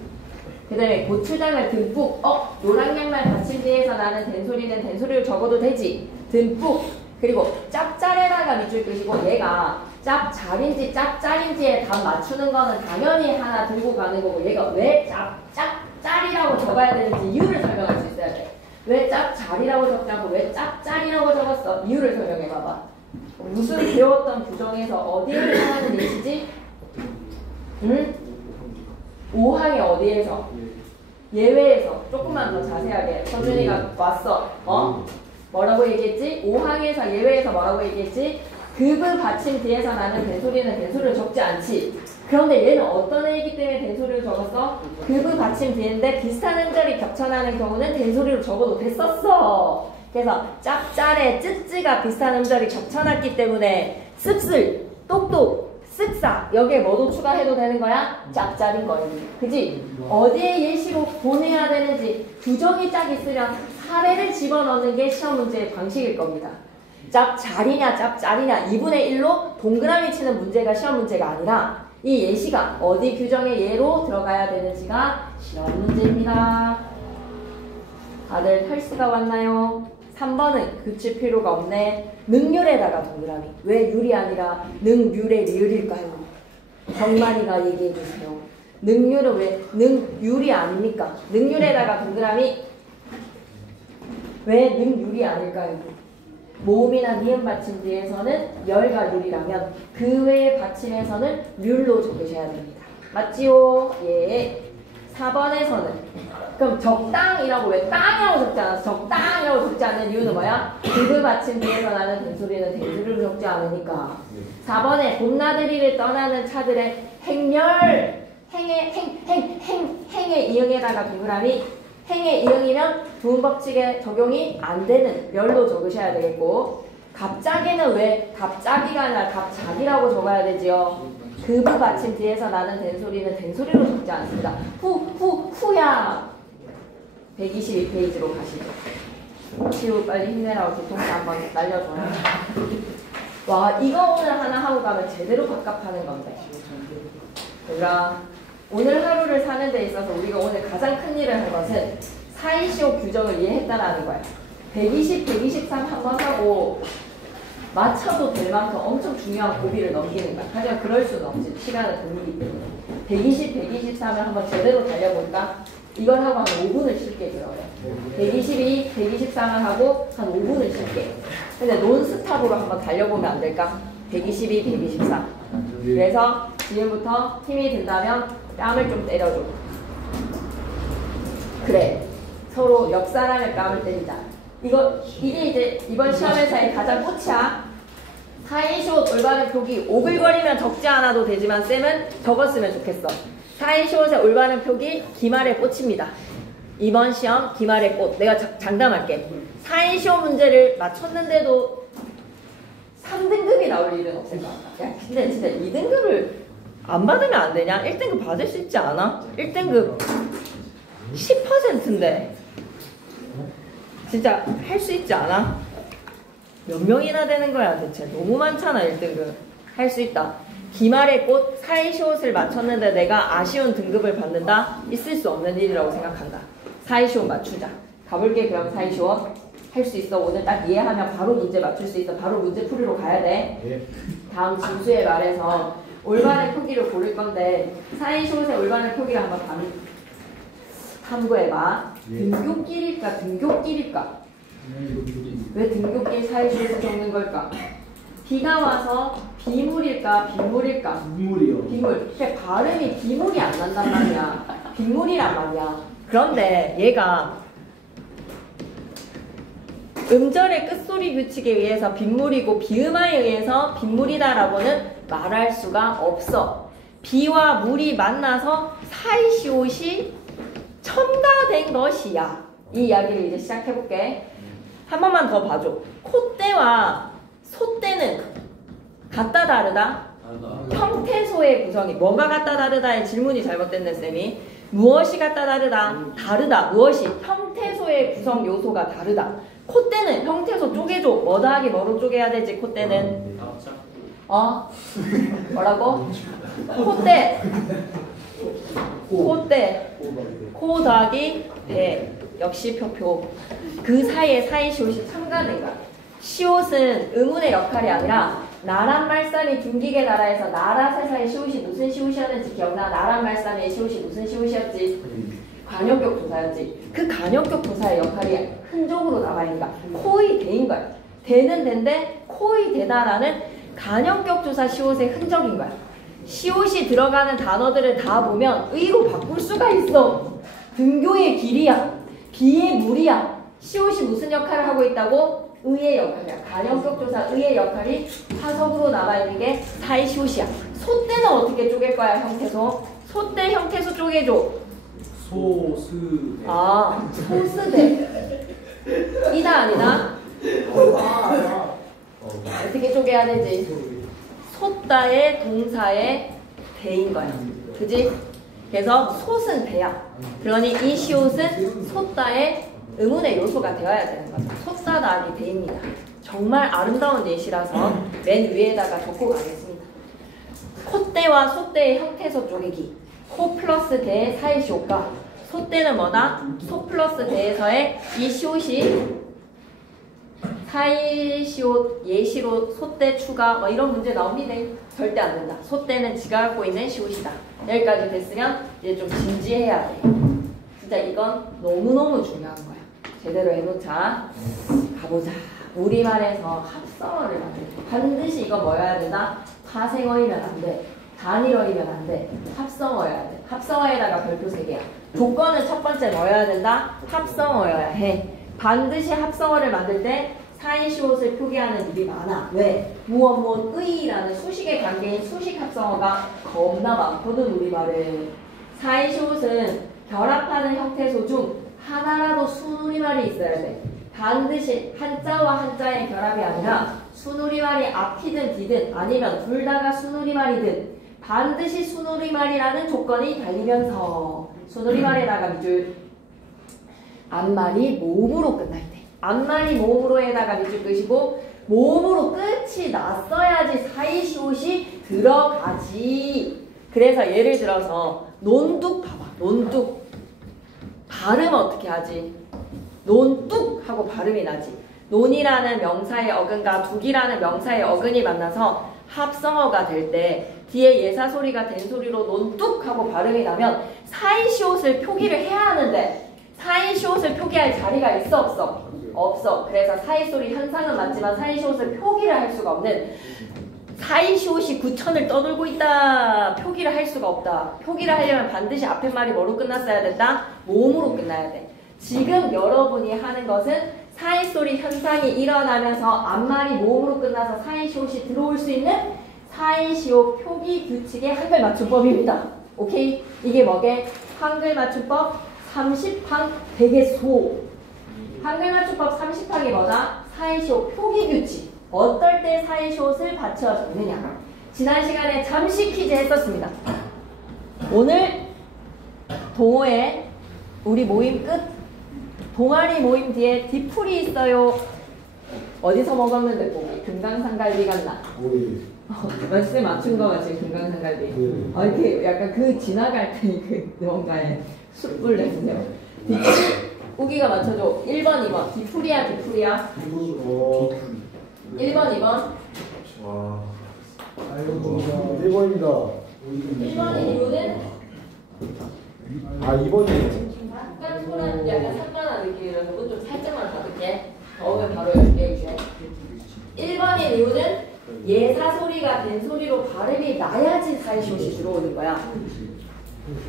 그 다음에 고추장을 듬뿍. 노란 양말 받침대에서 나는 된소리는 된소리로 적어도 되지. 듬뿍. 그리고 짭짤에다가 밑줄 끄시고 얘가 짭잘인지 짭짤인지에 답 맞추는 거는 당연히 하나 들고 가는 거고 얘가 왜 짭짤이라고 적어야 되는지 이유를 설명할 수 있어야 돼. 왜 짭잘이라고 적자고 왜 짭짤이라고 적었어? 이유를 설명해 봐봐. 무슨 배웠던 규정에서 어디에 해당하는 예시지? 응? 5항의 어디에서? 예외에서. 조금만 더 자세하게. 서준이가 왔어. 뭐라고 얘기했지? 5항에서 예외에서 뭐라고 얘기했지? 급의 받침 뒤에서 나는 된소리는 된소리를 적지 않지. 그런데 얘는 어떤 애이기 때문에 된소리를 적었어? 급의 받침 뒤인데 비슷한 음절이 겹쳐나는 경우는 된소리로 적어도 됐었어. 그래서 짭짤에 쯔쯔가 비슷한 음절이 겹쳐났기 때문에 씁쓸, 똑똑, 쓱싹 여기에 뭐도 추가해도 되는 거야? 짭짤인 거예요. 그지? 어디에 예시로 보내야 되는지 규정이 짝 있으면 사례를 집어넣는 게 시험 문제의 방식일 겁니다. 짭잘이냐 짭짤이냐 2분의 1로 동그라미 치는 문제가 시험 문제가 아니라 이 예시가 어디 규정의 예로 들어가야 되는지가 시험 문제입니다. 다들 펄스가 왔나요? 3번은 그칠 필요가 없네. 능률에다가 동그라미. 왜 율이 아니라 능률의 리을일까요? 정만이가 얘기해주세요. 능률은 왜 능율이 아닙니까? 능률에다가 동그라미. 왜 능율이 아닐까요? 모음이나 니은 받침 뒤에서는 열과 율이라면 그 외의 받침에서는 률로 적으셔야 됩니다. 맞지요? 예. 4번에서는 그럼 적당이라고 왜 땅이라고 적지 않았어? 적당이라고 적지 않는 이유는 뭐야? 그 받침 뒤에서 나는 된소리는 된소리로 적지 않으니까. 4번에 봄나들이를 떠나는 차들의 행렬 행에 이응에다가 동그라미. 행에 이응이면 두음 법칙에 적용이 안 되는 멸로 적으셔야 되겠고, 갑자기는 왜 갑자기가 아니라 갑자기라고 적어야 되지요? 급의 받침 뒤에서 나는 된소리는 된소리로 적지 않습니다. 후야. 122페이지로 가시죠. 치우 빨리 힘내라고 뒤통수 한번 날려줘요. 와, 이거 오늘 하나 하고 가면 제대로 밥값하는 건데. 얘들아, 오늘 하루를 사는 데 있어서 우리가 오늘 가장 큰 일을 한 것은 사이시오 규정을 이해했다라는 거야. 120, 123 한번 하고 맞춰도 될 만큼 엄청 중요한 고비를 넘기는 거야. 하지만 그럴 수는 없지. 시간은 돈이기 때문에. 120, 123을 한번 제대로 달려볼까? 이걸 하고 한 5분을 쉴게 들어요. 122, 123을 하고 한 5분을 쉴게. 근데 논스탑으로 한번 달려보면 안 될까? 122, 123. 그래서 지금부터 힘이 든다면 뺨을 좀 때려줘. 그래. 서로 옆 사람의 뺨을 때리자. 이게 이제 이번 시험에서의 가장 꽃이야. 사이시옷 올바른 표기 오글거리면 적지 않아도 되지만 쌤은 적었으면 좋겠어. 사이시옷의 올바른 표기 기말의 꽃입니다. 이번 시험 기말의 꽃. 내가 장담할게. 사이시옷 문제를 맞췄는데도 3등급이 나올 일은 없을 것 같아. 야, 근데 진짜 2등급을 안 받으면 안 되냐? 1등급 받을 수 있지 않아? 1등급 10%인데 진짜 할 수 있지 않아? 몇 명이나 되는 거야 대체? 너무 많잖아. 1등급 할 수 있다. 기말의 꽃 사이시옷을 맞췄는데 내가 아쉬운 등급을 받는다? 있을 수 없는 일이라고 생각한다. 사이시옷 맞추자. 가볼게. 그럼 사이시옷 할 수 있어. 오늘 딱 이해하면 바로 문제 맞출 수 있어. 바로 문제 풀이로 가야 돼. 다음 진수의 말에서 올바른 표기를 고를 건데 사이시옷의 올바른 표기를 한번 탐구해봐. 등교길일까 등교길일까? 왜 등굣길 사이시옷을 적는 걸까? 비가 와서 비물일까 빗물일까? 빗물이요. 빗물. 그러니까 발음이 비물이 안 난단 말이야. 빗물이란 말이야. 그런데 얘가 음절의 끝소리 규칙에 의해서 빗물이고 비음화에 의해서 빗물이다라고는 말할 수가 없어. 비와 물이 만나서 사이시옷이 첨가된 것이야. 이 이야기를 이제 시작해볼게. 한 번만 더 봐줘. 콧대와 소대는 같다 다르다? 형태소의 구성이 뭐가 같다 다르다의 질문이 잘못됐네 쌤이. 무엇이 같다 다르다? 다르다. 무엇이? 형태소의 구성 요소가 다르다. 콧대는 형태소 쪼개줘. 뭐 더하기 뭐로 쪼개야 되지? 콧대는 뭐라고? 콧대 코 더하기 대. 역시 표표. 그 사이에 사이시옷이 첨가된 거야. 시옷은 의문의 역할이 아니라 나란 말살이 둥기게 나라에서 나라 세사의 시옷이 무슨 시옷이었는지 기억나? 나란 말살의 시옷이 무슨 시옷이었지? 관역격 조사였지. 그 관역격 조사의 역할이 흔적으로 남아있는 거야. 코의 대인 거야. 대는 대인데 코의 대다라는 관역격 조사 시옷의 흔적인 거야. 시옷이 들어가는 단어들을 다 보면 의로 바꿀 수가 있어. 등교의 길이야. 비의 물이야. 시옷이 무슨 역할을 하고 있다고? 의의 역할이야. 관역격 조사 의의 역할이 화석으로 남아있는 게 사이시옷이야. 소대는 어떻게 쪼갤 거야? 형태소. 소대 형태소 쪼개줘. 소스대. 소스대. 이다 아니다? 어떻게 쪼개야 되지? 솥다의 동사의 대인 거야. 그지? 그래서 솥은 대야. 그러니 이 시옷은 솥다의 의문의 요소가 되어야 되는 거죠. 솥다 더하기 대입니다. 정말 아름다운 예시라서 맨 위에다가 적고 가겠습니다. 콧대와 솥대의 형태소 쪼개기. 코 플러스 대의 사이시옷과 솥대는 뭐다? 소 플러스 대에서의 이 시옷이 사이시옷, 예시로 솥대 추가 뭐 이런 문제 나옵니다. 절대 안 된다. 솥대는 지가 갖고 있는 시옷이다. 여기까지 됐으면 이제 좀 진지해야 돼. 진짜 이건 너무너무 중요한 거야. 제대로 해놓자. 가보자. 우리말에서 합성어를 만들 때 반드시 이거 뭐여야 된다? 파생어이면 안 돼. 단일어이면 안 돼. 합성어여야 돼. 합성어에다가 별표 3개야. 조건은 첫 번째 뭐여야 된다? 합성어여야 해. 반드시 합성어를 만들 때 사이시옷을 표기하는 일이 많아. 왜? 무엇의라는 수식의 관계인 수식 합성어가 겁나 많거든 우리말에. 사이시옷은 결합하는 형태소 중 하나라도 순우리말이 있어야 돼. 반드시 한자와 한자의 결합이 아니라 순우리말이 앞이든 뒤든 아니면 둘 다가 순우리말이든 반드시 순우리말이라는 조건이 달리면서 순우리말에다가 밑줄 앞말이 모음으로 끝날 때 앞말이 모음으로에다가 밑줄 끄시고 모음으로 끝이 났어야지 사이시옷이 들어가지. 그래서 예를 들어서 논뚝 봐봐. 논뚝 발음 어떻게 하지? 논뚝 하고 발음이 나지. 논이라는 명사의 어근과 뚝이라는 명사의 어근이 만나서 합성어가 될 때 뒤에 예사소리가 된 소리로 논뚝 하고 발음이 나면 사이시옷을 표기를 해야 하는데 사이시옷을 표기할 자리가 있어 없어? 없어. 그래서 사이소리 현상은 맞지만 사이시옷을 표기를 할 수가 없는 사이시옷이 구천을 떠돌고 있다. 표기를 할 수가 없다. 표기를 하려면 반드시 앞에 말이 뭐로 끝났어야 된다? 모음으로 끝나야 돼. 지금 여러분이 하는 것은 사이소리 현상이 일어나면서 앞말이 모음으로 끝나서 사이시옷이 들어올 수 있는 사이시옷 표기 규칙의 한글 맞춤법입니다. 오케이? 이게 뭐게? 한글 맞춤법 30항 대개소. 한글 맞춤법 30항이 뭐다? 사이시옷 표기 규칙. 어떨 때 사이시옷을 받쳐 적느냐. 지난 시간에 잠시 퀴즈 했었습니다. 오늘 동호회 우리 모임 끝. 동아리 모임 뒤에 뒤풀이 있어요. 어디서 먹었는데 고기? 금강산갈비 같나? 말씀 맞춘 거가 지금 금강산갈비. 이렇게 약간 그 지나갈 때 그 뭔가에 숯불 냄새요. 우기가 맞춰줘. 1번, 2번. 뒤풀이야, 뒤풀이야? 1번, 2번. 와. 1번입니다. 1번의 이유는? 2번이에요. 약간 소란, 약간 산만한 느낌이라서 그건 좀 살짝만 가볍게. 어근 바로 열게 이제. 1번인 이유는 예사소리가 된소리로 발음이 나야지 사이시옷이 들어오는 거야.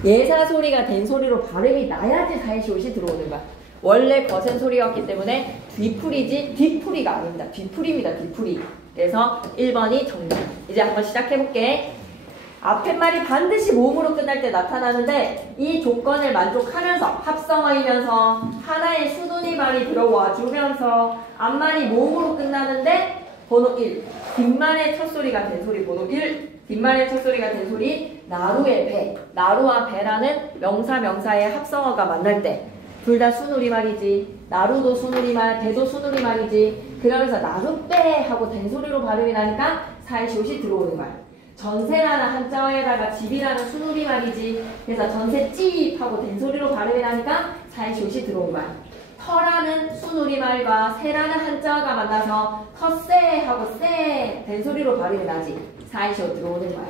예사소리가 된소리로 발음이 나야지 사이시옷이 들어오는 거야. 원래 거센 소리였기 때문에 뒤풀이지 뒷풀이가 아닙니다. 뒤풀이입니다. 뒤풀이. 그래서 1번이 정답. 이제 한번 시작해볼게. 앞에 말이 반드시 모음으로 끝날 때 나타나는데 이 조건을 만족하면서 합성어이면서 하나의 수둔이 말이 들어와 주면서 앞말이 모음으로 끝나는데 번호 1. 뒷말의 첫소리가 된소리 번호 1. 뒷말의 첫소리가 된소리 나루의 배. 나루와 배라는 명사 명사의 합성어가 만날 때 둘 다 순우리말이지. 나루도 순우리말, 배도 순우리말이지. 그러면서 나룻배 하고 된소리로 발음이 나니까 사이시옷이 들어오는 말. 전세라는 한자어에다가 집이라는 순우리말이지. 그래서 전세집 하고 된소리로 발음이 나니까 사이시옷이 들어오는 말. 터라는 순우리말과 새라는 한자어가 만나서 텃세 하고 세 된소리로 발음이 나지. 사이시옷 들어오는 거야.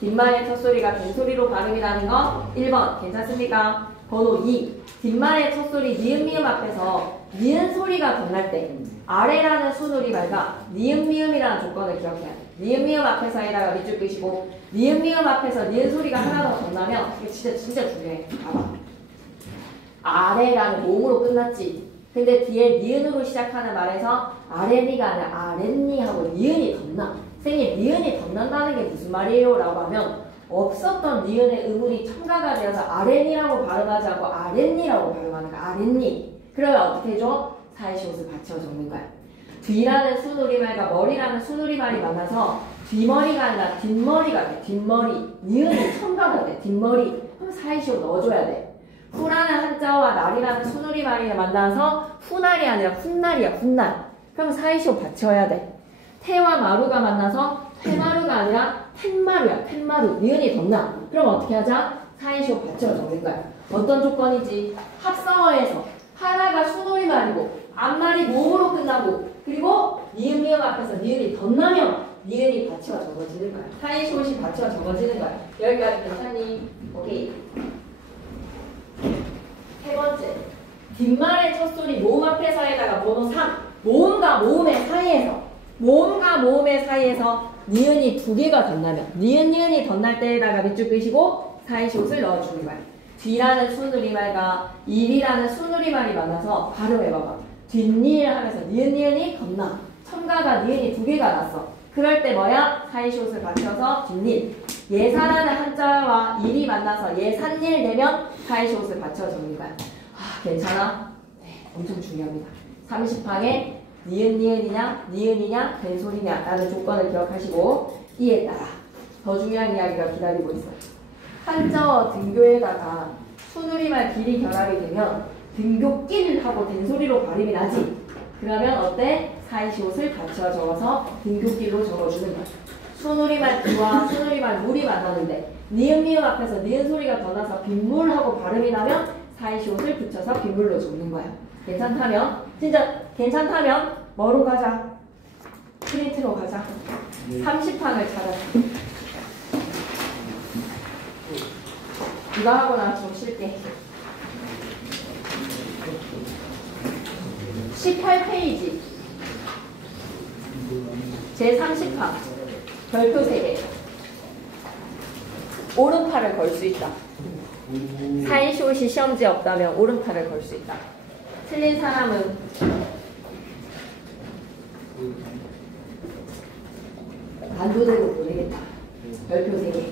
뒷말의 첫소리가 된소리로 발음이 나는 거 1번 괜찮습니까? 번호 2. 뒷말의 첫소리 니은 미음 앞에서 니은 소리가 덧날 때 아래라는 순우리말과 니은 미음이라는 조건을 기억해야 돼. 니은 미음 앞에서에다가 밑줄 끄시고 니은 미음 앞에서 니은 소리가 하나 더 덧나면 이게 진짜 중요해. 봐봐. 아래라는 모음으로 끝났지. 근데 뒤에 니은으로 시작하는 말에서 아래니가 아니라 아랫니 하고 니은이 덧나. 선생님 니은이 덧난다는 게 무슨 말이에요? 라고 하면 없었던 니은의 음울이 첨가가 되어서 아랫니라고 발음하지 않고 아랫니라고 발음하는 거야. 아랫니. 그러면 어떻게 해줘? 사이시옷을 받쳐 적는 거야. 뒤라는 순우리말과 머리라는 순우리말이 만나서 뒤머리가 아니라 뒷머리가 돼. 뒷머리. 니은이 첨가가 돼. 뒷머리. 그럼 사이시옷 넣어줘야 돼. 후라는 한자와 날이라는 순우리말이 만나서 후날이 아니라 훗날이야. 훗날. 그럼 사이시옷 받쳐야 돼. 태와 마루가 만나서 태마루가 아니라 텐마루야. 텐마루. 니은이 덧나. 그럼 어떻게 하자? 사이시옷 받쳐 적는 거야. 어떤 조건이지? 합성어에서 하나가 순우리말이고 앞말이 모음으로 끝나고 그리고 니은 미음 앞에서 니은이 덧나면 니은이 받쳐 적어지는 거야. 사이시옷이 받쳐 적어지는 거야. 여기까지 괜찮니? 오케이. 세 번째. 뒷말의 첫소리 모음 앞에서에다가 번호 3. 모음과 모음의 사이에서 모음과 모음의 사이에서 니은이 두 개가 덧나면 니은이 덧날 때에다가 밑줄 끄시고 사이시옷을 넣어주는 거야. 뒤라는 순우리말과 일이라는 순우리말이 만나서 발음해봐봐. 뒷일 하면서 니은이 덧나. 첨가가 니은이 두 개가 났어. 그럴 때 뭐야? 사이시옷을 받쳐서 뒷일. 예사라는 한자와 일이 만나서 예산일 되면 사이시옷을 받쳐 적는 거야. 아, 괜찮아? 네, 엄청 중요합니다. 30항에 니은이냐 된소리냐 라는 조건을 기억하시고 이에 따라 더 중요한 이야기가 기다리고 있어요. 한자어 등교에다가 순우리말 길이 결합이 되면 등교길 하고 된소리로 발음이 나지. 그러면 어때? 사이시옷을 받쳐 적어서 등교길로 적어주는 거야. 순우리말 기와 순우리말 물이 만나는데 니은 미음 앞에서 니은 소리가 더 나서 빗물하고 발음이 나면 사이시옷을 붙여서 빗물로 적는 거야. 괜찮다면? 진짜 괜찮다면 뭐로 가자? 프린트로 가자. 30항을 찾았어. 이거 하고 나 좀 쉴게. 18페이지 제30항 별표 3개. 오른팔을 걸 수 있다. 사이시옷이 시험지에 없다면 오른팔을 걸 수 있다. 틀린 사람은 반도대로 보내겠다. 별표 3개.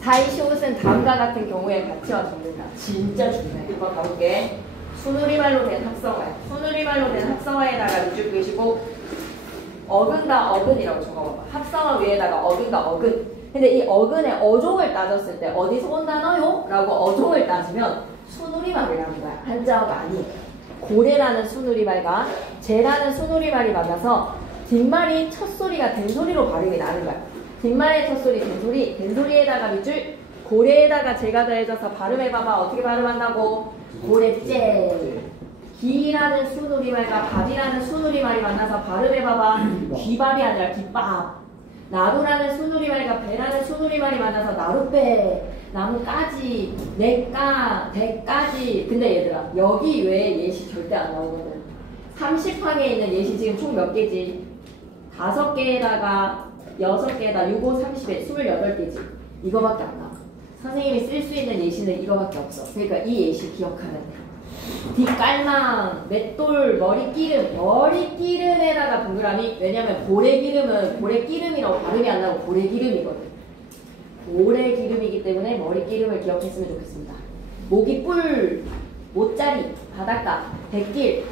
사이시옷은 다음과 같은 경우에 같이와 적는다. 진짜 중요해. 이거 가볼게. 순우리말로 된 합성어야. 순우리말로 된 합성어에다가 밑줄 그시고 어근과 어근이라고 적어봐봐. 합성어 위에다가 어근과 어근. 근데 이 어근의 어종을 따졌을 때 어디서 온 단어요? 라고 어종을 따지면 순우리말이라는 거야. 한자어가 아니. 고래라는 순우리말과 재라는 순우리말이 만나서 뒷말이 첫소리가 된소리로 발음이 나는 거야. 뒷말의 첫소리 된소리, 된소리에다가 밑줄 고래에다가 재가 더해져서 발음해봐봐. 어떻게 발음한다고? 고래째. 기라는 순우리말과 밥이라는 순우리말이 만나서 발음해봐봐. 귀밥이 아니라 깃밥. 나루라는 순우리말과 배라는 순우리말이 만나서 나룻배. 나무까지, 내까, 대까지. 근데 얘들아 여기 외에 예시 절대 안 나오거든. 30항에 있는 예시 지금 총 몇 개지? 5개에다가 6개에다 6, 5, 30에 28개지. 이거밖에 안 나와. 선생님이 쓸 수 있는 예시는 이거밖에 없어. 그러니까 이 예시 기억하면 돼. 뒷깔망, 맷돌, 머리기름에다가 동그라미. 왜냐면 고래기름은 고래기름이라고 발음이 안 나고 고래기름이거든. 고래기름이기 때문에 머리기름을 기억했으면 좋겠습니다. 모기뿔, 못자리, 바닷가, 백길,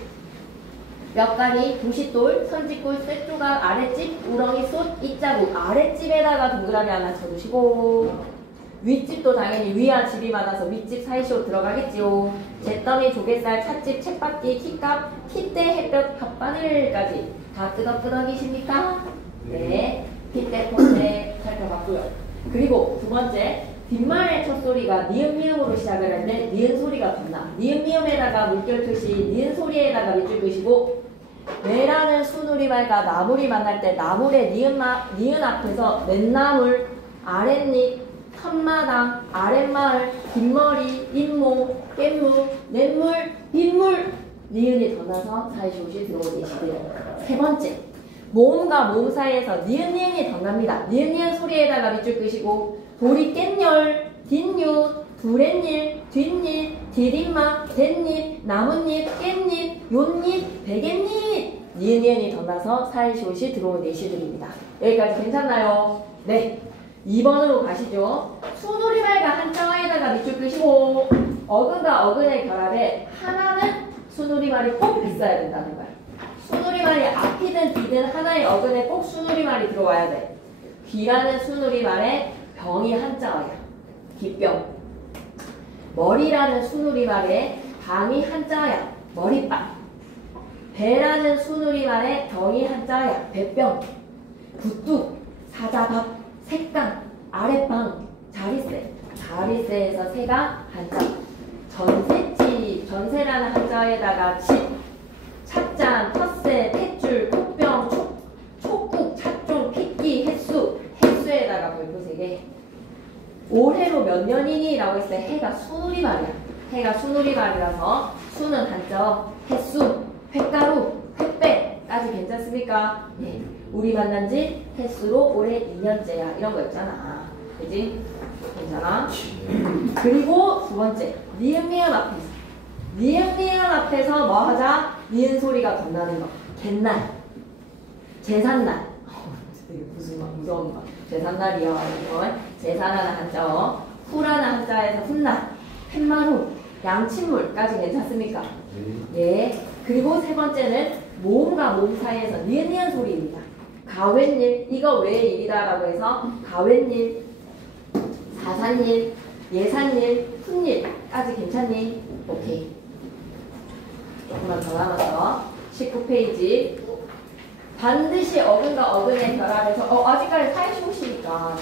몇 가리, 부싯돌, 선지꿀, 쇠조각, 아랫집, 우렁이, 솥, 입자국. 아랫집에다가 동그라미 하나 쳐주시고, 윗집도 당연히 위와 집이 많아서 윗집 사이시로 들어가겠지요. 잿더미, 조갯살, 찻집, 책받기, 티값, 핏대, 햇볕, 밥-바늘까지 다 끄덕끄덕이십니까? 네. 핏대, 콧대 살펴봤고요. 그리고 두 번째, 뒷말의 첫 소리가 니은, 미음으로 시작을 할 때 니은 소리가 덧나. 니은, 미음에다가 물결 표시, 니은 소리에다가 밑줄 그시고, 매라는 수누리말과 나물이 만날 때 나물의 니은 앞에서 맨나물, 아랫잎, 텀마당, 아랫마을, 뒷머리, 잇모, 깻무, 냇물, 빗물, 니은이 덧나서 사이시옷이 들어오는 예시돼요. 세 번째, 모음과 모음 사이에서 니은이 덧납니다. 니은 소리에다가 밑줄 끄시고, 보리 깻열, 뒷유, 두렛잎, 뒷잎, 디딤막, 댄잎, 나뭇잎, 깻잎, 욤잎, 베갯잎, 니은이 덧나서 사이시옷이 들어온 예시들입니다. 여기까지 괜찮나요? 네. 2번으로 가시죠. 수누리말과 한자어에다가 밑줄 끄시고, 어근과 어근의 결합에 하나는 수누리말이 꼭 있어야 된다는 거야. 수누리말이 앞이든 뒤든 하나의 어근에 꼭 수누리말이 들어와야 돼. 귀라는 수누리말에 병이 한자어야. 귀병. 머리라는 수누리말에 방이 한자어야. 머리빵. 배라는 수누리말에 병이 한자어야. 배병. 부뚝. 사자밥. 색강, 아랫방, 자리세. 자리세에서 새가 한자. 전세집, 전세라는 한자에다가 집, 찻잔, 텃세, 탯줄, 콧병, 촉국, 찻종, 핏기, 햇수. 햇수에다가 별표 3개. 올해로 몇 년이니? 라고 했을 때 해가 수누리말이야. 해가 수누리말이라서 수는 한자, 햇수, 횟가루, 횟배까지 괜찮습니까? 네. 우리 만난 지 횟수로 올해 2년째야. 이런 거 있잖아. 그지? 괜찮아? 그리고 두 번째, 니은 미음 앞에서. 니은 미음 앞에서 뭐 하자? 니은 소리가 덧나는 거. 갯날, 제삿날. 되게 무서운 거. 제삿날이요. 이건 제사라는 한자어, 후라는 한자에서 훗날, 팻마루, 양친물까지 괜찮습니까? 예. 그리고 세 번째는 모음과 모음 사이에서 니은 소리입니다. 가웬일, 이거 왜 일이다라고 해서 가웬일, 사산일, 예산일, 훗일까지 괜찮니? 오케이. 조금만 더 남아서 19페이지. 반드시 어근과 어근의 결합에서 아직까지 사이시옷이니까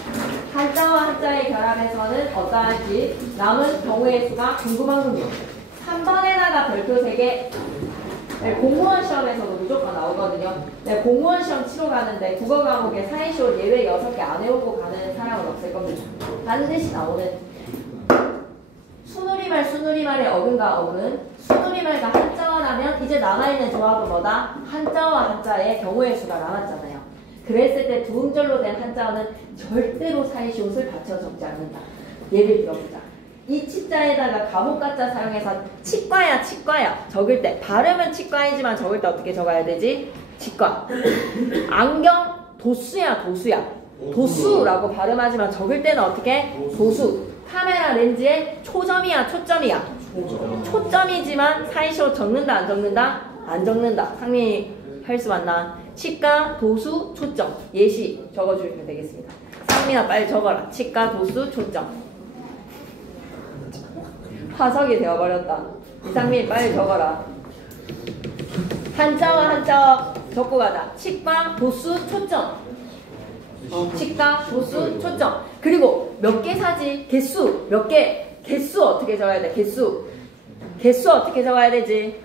한자와 한자의 결합에서는 어떠한지 남은 경우의 수가 궁금하군요. 3번에다가 별표 3개. 네, 공무원 시험에서도 무조건 나오거든요. 네, 공무원 시험 치러 가는데 국어 과목에 사이시옷 예외 6개 안 외우고 가는 사람은 없을 겁니다. 반드시 나오는 수누리말의 어근과 어근. 수누리말과 한자어라면 이제 남아있는 조합은 뭐다? 한자어와 한자의 경우의 수가 남았잖아요. 그랬을 때 두 음절로 된 한자어는 절대로 사이시옷을 받쳐 적지 않는다. 예를 들어보자. 이 치자에다가 가목가자 사용해서 치과야 적을 때 발음은 치과이지만 적을 때 어떻게 적어야 되지? 치과. 안경 도수야 도수라고 발음하지만 적을 때는 어떻게? 도수. 카메라 렌즈에 초점이야 초점이야? 초점이지만 사이시옷 적는다 안 적는다? 안 적는다. 상민이 할 수 맞나? 치과 도수 초점. 예시 적어주시면 되겠습니다. 상민아 빨리 적어라. 치과 도수 초점. 화석이 되어버렸다. 이상민 빨리 적어라. 한자와 한자어 적고 가자. 치과 도수 초점. 치과 도수 초점. 그리고 몇 개 사지? 개수 몇 개? 개수 어떻게 적어야 돼? 개수 어떻게 적어야 되지?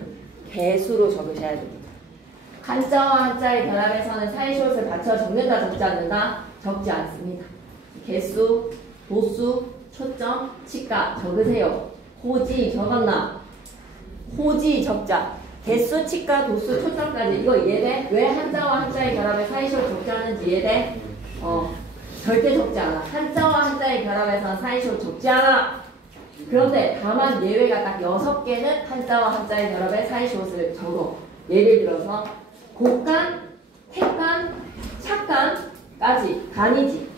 개수로 적으셔야 됩니다. 한자와 한자의 결합에서는 사이시옷을 받쳐 적는다 적지 않는다? 적지 않습니다. 개수, 도수, 초점, 치과 적으세요. 호지 적었나? 호지 적자. 개수, 치과, 도수, 초점까지 이거 이해돼? 왜 한자와 한자의 결합에 사이시옷 적지않은지 이해돼? 절대 적지 않아. 한자와 한자의 결합에서는 사이시옷 적지 않아. 그런데 다만 예외가 딱 6개는 한자와 한자의 결합에 사이시옷을 적어. 예를 들어서 곡간, 택간, 착간까지 간이지.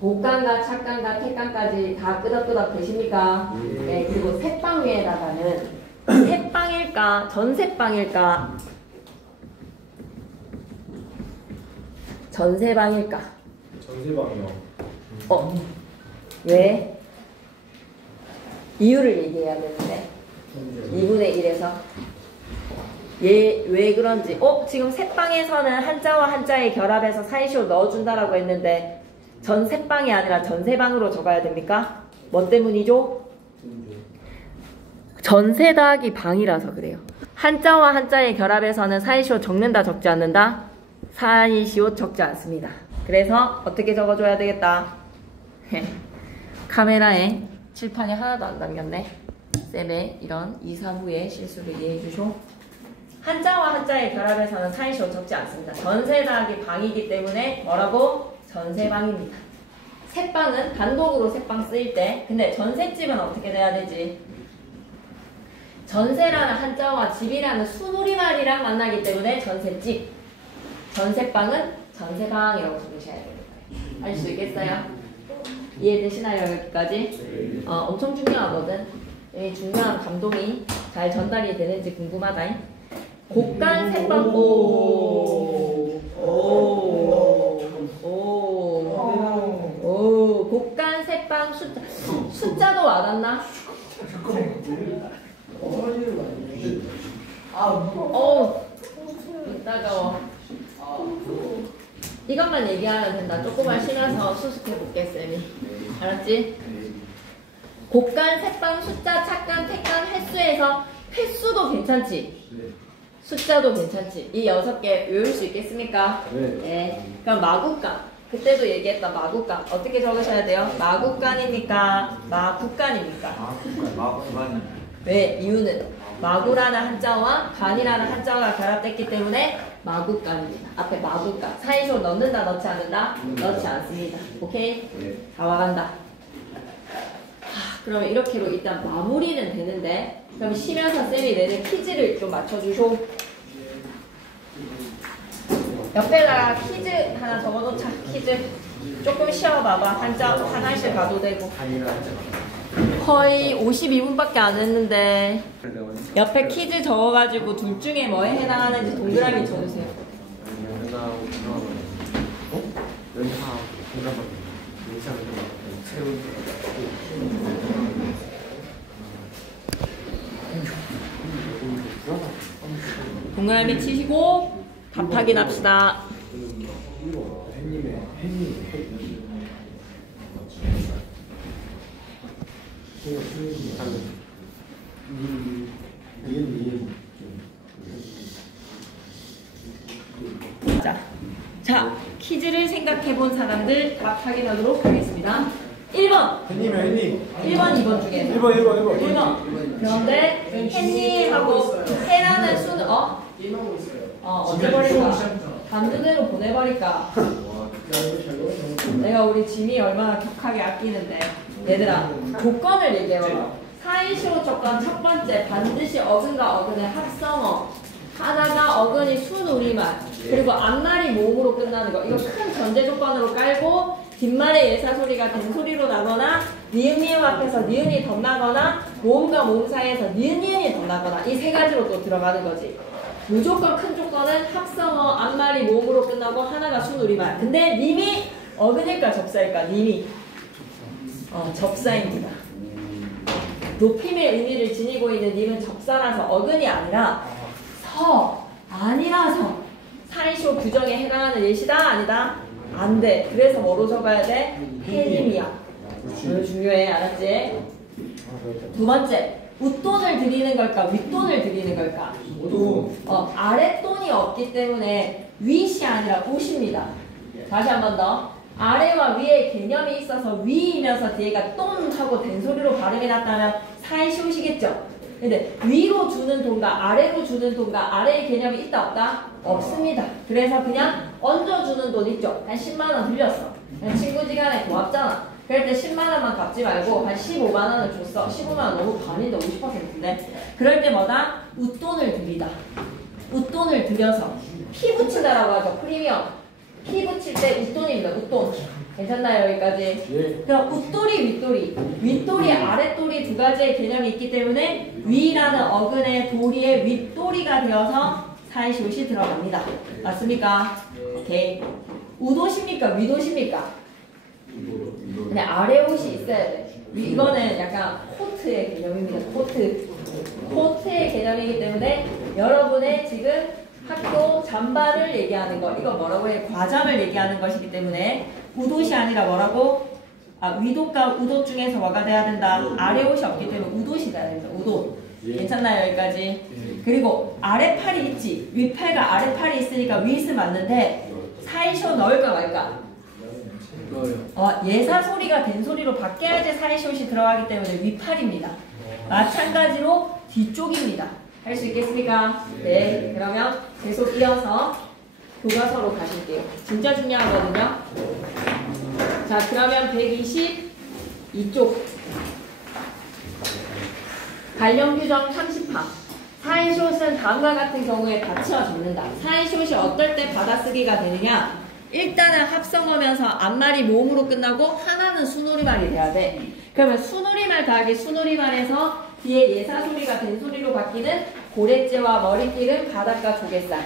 곡간과 착간과 택간까지 다 끄덕끄덕 되십니까? 네. 그리고 새빵 위에다가는 새빵일까 전새빵일까 전새방일까? 전세방이요. 왜? 이유를 얘기해야 되는데 2분의 1에서 왜 그런지 지금 새빵에서는 한자와 한자의 결합해서 사이시옷 넣어준다라고 했는데 전새빵이 아니라 전새방으로 적어야 됩니까? 뭐 때문이죠? 전새 더하기 방이라서 그래요. 한자와 한자의 결합에서는 사이시옷 적는다 적지 않는다? 사이시옷 적지 않습니다. 그래서 어떻게 적어줘야 되겠다? 카메라에 칠판이 하나도 안 담겼네. 쌤의 이런 2, 3후의 실수를 이해해 주쇼. 한자와 한자의 결합에서는 사이시옷 적지 않습니다. 전새 더하기 방이기 때문에 뭐라고? 전새방입니다. 새빵은 단독으로 새빵 쓰일 때 근데 전새집은 어떻게 돼야 되지? 전새라는 한자와 집이라는 수우리말이랑 만나기 때문에 전새집. 전새빵은 전새방이라고 적으셔야 됩니다. 알 수 있겠어요? 이해되시나요? 여기까지? 엄청 중요하거든. 이 중요한 감동이 잘 전달이 되는지 궁금하다. 곡간 새빵 곡간 새빵 숫자도 와닿나? 따가워. 이것만 얘기하면 된다. 조금만 쉬면서 수습해볼게 쌤이. 알았지? 곡간, 새빵, 숫자, 착간, 택간, 횟수에서 횟수도 괜찮지? 숫자도 괜찮지? 이 6개 외울 수 있겠습니까? 네. 그럼 마구간. 그때도 얘기했다. 마구간. 어떻게 적으셔야 돼요? 마구간입니까? 마구간입니까? 마구간. 왜? 이유는 마구라는 한자와 간이라는 한자가 결합됐기 때문에 마구간입니다. 앞에 마구간. 사이시옷 넣는다, 넣지 않는다? 넣지 않습니다. 오케이? 다 와간다. 그러면 이렇게로 일단 마무리는 되는데 그럼 쉬면서 쌤이 내는 퀴즈를 좀 맞춰주쇼. 옆에다가 퀴즈 하나 적어놓자. 퀴즈 조금 쉬어봐봐. 한자 화장실 가도 되고. 거의 52분밖에 안 했는데 옆에 퀴즈 적어가지고 둘 중에 뭐에 해당하는지 동그라미 쳐주세요. 동그라미 치시고 답 확인합시다. 자, 퀴즈를 생각해본 사람들 답 확인하도록 하겠습니다. 1번. 햇님. 1번, 2번 중에. 1번. 그런데 햇님하고 해라는 수는 어째버릴까? 반대대로 보내버릴까? 내가 우리 짐이 얼마나 격하게 아끼는데. 얘들아, 조건을 얘기해봐. 사이시옷 조건 첫 번째, 반드시 어근과 어근의 합성어. 하나가 어근이 순우리말. 그리고 앞말이 모음으로 끝나는 거. 이거 큰 전제 조건으로 깔고 뒷말의 예사소리가 된소리로 나거나 니은 미음 앞에서 니은이 덧나거나 모음과 모음 사이에서 니은 니은이 덧나거나 이 세 가지로 또 들어가는 거지. 무조건 큰 조건은 합성어, 앞말이 모음으로 끝나고 하나가 순우리말. 근데 님이 어근일까 접사일까? 님이 접사입니다. 높임의 의미를 지니고 있는 님은 접사라서 어근이 아니라 아니라서 사이시옷 규정에 해당하는 예시다? 아니다? 안 돼. 그래서 뭐로 적어야 돼? 해님이야. 이거 중요해. 알았지? 두 번째, 웃돈을 드리는 걸까? 윗돈을 드리는 걸까? 아랫돈이 없기 때문에 윗이 아니라 웃입니다. 다시 한 번 더. 아래와 위의 개념이 있어서 위이면서 뒤에가 돈 하고 된소리로 발음이 났다면 사이시옷이겠죠? 근데 위로 주는 돈과 아래로 주는 돈과 아래의 개념이 있다 없다? 없습니다. 그래서 그냥 얹어주는 돈 있죠. 한 10만 원 들렸어. 친구지간에 고맙잖아. 그럴 때 10만 원만 갚지 말고 한 15만 원을 줬어. 15만 원 너무 반인데 50%인데. 그럴 때마다 웃돈을 드리다. 웃돈을 들여서 피 붙이다라고 하죠. 프리미엄. 피 붙일 때 웃돈입니다. 웃돈. 괜찮나요? 여기까지? 예. 그럼 웃돌이, 윗돌이. 윗돌이, 아랫돌이 두 가지의 개념이 있기 때문에 위라는 어근의 도리의 윗돌이가 되어서 사이시옷이 들어갑니다. 맞습니까? 오케이. 우도십니까? 위도십니까? 근데 아래옷이 있어야 돼. 이거는 약간 코트의 개념입니다. 코트의 개념이기 때문에 여러분의 지금 학교 잠바를 얘기하는 거, 이거 뭐라고 해? 과잠을 얘기하는 것이기 때문에 우도시 아니라 뭐라고? 위도과 우도 중에서 뭐가 돼야 된다? 아래옷이 없기 때문에 우도시 돼야 됩니다. 우도. 괜찮나요? 여기까지? 그리고 아래팔이 있지. 윗팔과 아래팔이 있으니까 윗은 맞는데 사이쇼 넣을까 말까? 예사 소리가 된 소리로 바뀌어야지 사이쇼시 들어가기 때문에 윗팔입니다. 마찬가지로 뒤쪽입니다. 할 수 있겠습니까? 네. 그러면 계속 이어서 교과서로 가실게요. 진짜 중요하거든요. 자, 그러면 122쪽. 관련 규정 30파. 사이숏은 다음과 같은 경우에 받쳐 적는다. 사이숏이 어떨 때 받아쓰기가 되느냐? 일단은 합성어면서 앞말이 모음으로 끝나고 하나는 수놀이말이 돼야 돼. 그러면 수놀이말 더하기 수놀이말에서 뒤에 예사소리가 된 소리로 바뀌는 고래째와 머리띠는 바닷가 조갯살.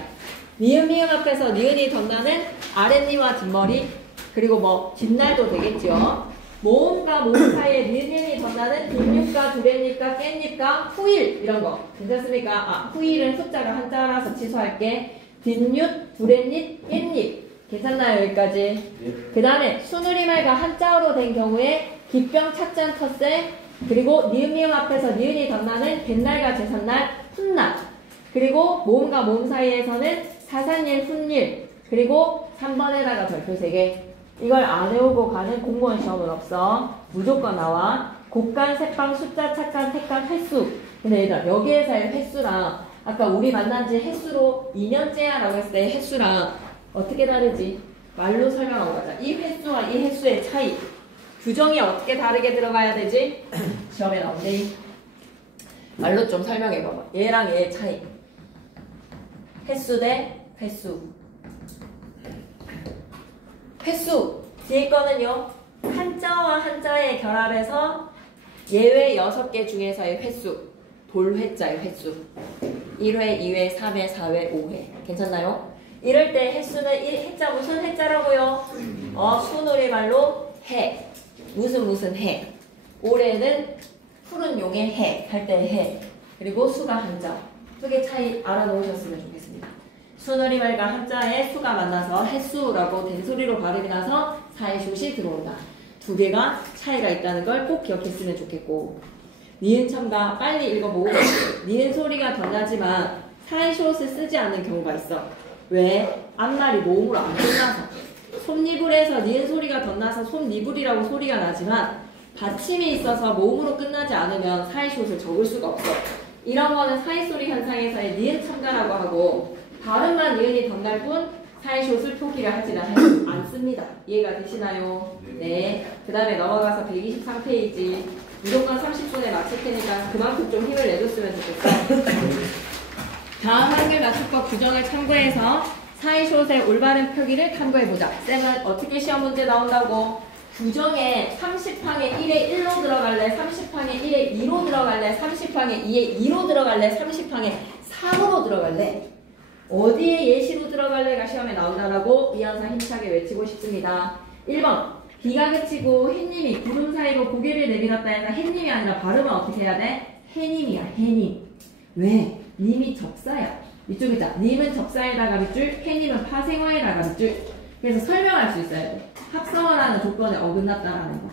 니은 앞에서 니은이 덧나는 아랫니와 뒷머리, 그리고 뭐 뒷날도 되겠죠. 모음과 모음 사이에 니은이 덧나는 뒷잎과 두렛잎과 깻잎과 후일 이런 거 괜찮습니까? 후일은 숫자가 한자라서 취소할게. 뒷잎, 두렛잎, 깻잎 괜찮나요? 여기까지? 그 다음에 수누리말과 한자어로 된 경우에 기병, 찻잔, 텃세, 그리고 니은 앞에서 니은이 덧나는 뱃날과 제삿날, 훗날, 그리고 모음과 모음 사이에서는 사산일, 훗일, 그리고 3번에다가 별표 3개. 이걸 안 외우고 가는 공무원 시험은 없어. 무조건 나와. 곡간, 색방, 숫자, 착간, 택간, 횟수. 근데 얘들아, 여기에서의 횟수랑 아까 우리 만난 지 횟수로 2년째야 라고 했을 때 횟수랑 어떻게 다르지? 말로 설명하고 가자. 이 횟수와 이 횟수의 차이. 규정이 어떻게 다르게 들어가야 되지? 시험에 나온대. 말로 좀 설명해봐봐. 얘랑 얘의 차이. 횟수 대 횟수. 횟수. 뒤에 거는요. 한자와 한자의 결합에서 예외 6개 중에서의 횟수. 돌회자의 횟수. 1회, 2회, 3회, 4회, 5회. 괜찮나요? 이럴 때 횟수는 해자 무슨 해자라고요? 수놀이말로 해. 무슨 해. 올해는 푸른 용의 해 할 때 해. 그리고 수가 한자. 두 개 차이 알아놓으셨으면 좋겠습니다. 수놀이말과 한자에 수가 만나서 횟수라고 된 소리로 발음이 나서 사이숏이 들어온다. 두 개가 차이가 있다는 걸 꼭 기억했으면 좋겠고, 니은 첨가 빨리 읽어보고 니은 소리가 덧나지만 사이숏을 쓰지 않는 경우가 있어. 왜? 앞말이 모음으로 안 끝나서. 솜니불에서 니은 소리가 덧나서 솜니불이라고 소리가 나지만 받침이 있어서 모음으로 끝나지 않으면 사이숏을 적을 수가 없어. 이런 거는 사이소리 현상에서의 니은 첨가라고 하고, 발음만 니은이 덧날 뿐 사이숏을 표기를 하지는 않습니다. 이해가 되시나요? 네. 그 다음에 넘어가서 123페이지. 무조건 30분에 마칠 테니까 그만큼 좀 힘을 내줬으면 좋겠어. 다음 한글 맞춤법 규정을 참고해서 사이숏의 올바른 표기를 탐구해보자. 쌤은 어떻게 시험 문제 나온다고? 규정에 30항에 1에 1로 들어갈래? 30항에 1에 2로 들어갈래? 30항에 2에 2로 들어갈래? 30항에 3으로 들어갈래? 어디에 예시로 들어갈래가 시험에 나온다라고 이현사 힘차게 외치고 싶습니다. 1번. 비가 그치고 햇님이 구름 사이로 고개를 내밀었다 해서 햇님이 아니라 발음은 어떻게 해야 돼? 해님이야, 해님. 왜? 님이 적사야. 이쪽 있자. 님은 적사에다가 밑줄, 해님은 파생어에다가 밑줄. 그래서 설명할 수 있어야 돼. 합성어라는 조건에 어긋났다라는 거.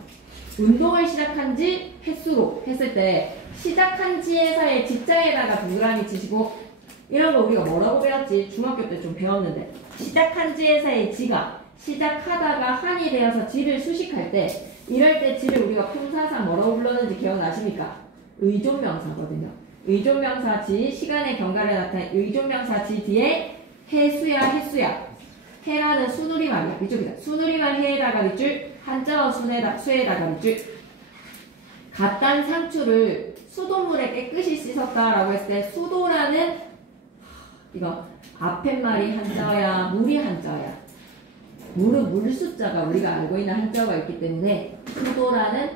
운동을 시작한 지 횟수로 했을 때 시작한 지에서의 지자에다가 동그라미 치시고, 이런 거 우리가 뭐라고 배웠지? 중학교 때 좀 배웠는데, 시작한 지에서의 지가 시작하다가 한이 되어서 지를 수식할 때, 이럴 때 지를 우리가 품사상 뭐라고 불렀는지 기억나십니까? 의존명사거든요. 의존명사 지 시간의 경과를 나타낸 의존명사 지 뒤에 해수야. 해라는 수누리말이야. 밑줄이다. 수누리말 해에다가 밑줄, 한자어 수에다가 밑줄. 갓단 상추를 수돗물에 깨끗이 씻었다라고 했을 때 수도라는 이거 앞팻말이 한자어야, 물이 한자어야. 물은 물 숫자가 우리가 알고 있는 한자어가 있기 때문에 수도라는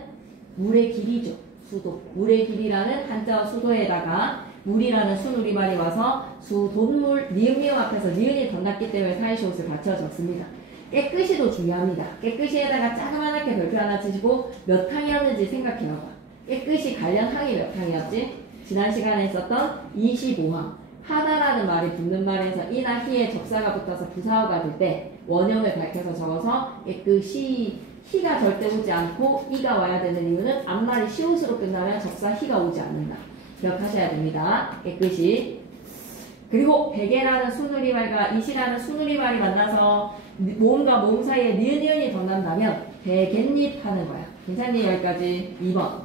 물의 길이죠. 수도. 물의 길이라는 한자어 수도에다가 물이라는 수누리말이 와서 수돗물, 니은미음 앞에서 니은이 덧났기 때문에 사이시옷을 받쳐줬습니다. 깨끗이도 중요합니다. 깨끗이에다가 자그만하게 별표 하나 치시고 몇 항이었는지 생각해봐봐. 깨끗이 관련 항이 몇 항이었지? 지난 시간에 있었던 25항. 하다라는 말이 붙는 말에서 이나 히에 접사가 붙어서 부사어가 될 때 원형을 밝혀서 적어서 깨끗이 히가 절대 오지 않고 이가 와야 되는 이유는 앞말이 시옷으로 끝나면 접사 히가 오지 않는다. 기억하셔야 됩니다. 깨끗이. 그리고 베개라는 수누리말과 이시라는 수누리말이 만나서 모음과 모음 사이에 니은이 덧난다면 베갯잎 하는 거야. 괜찮니? 여기까지 2번.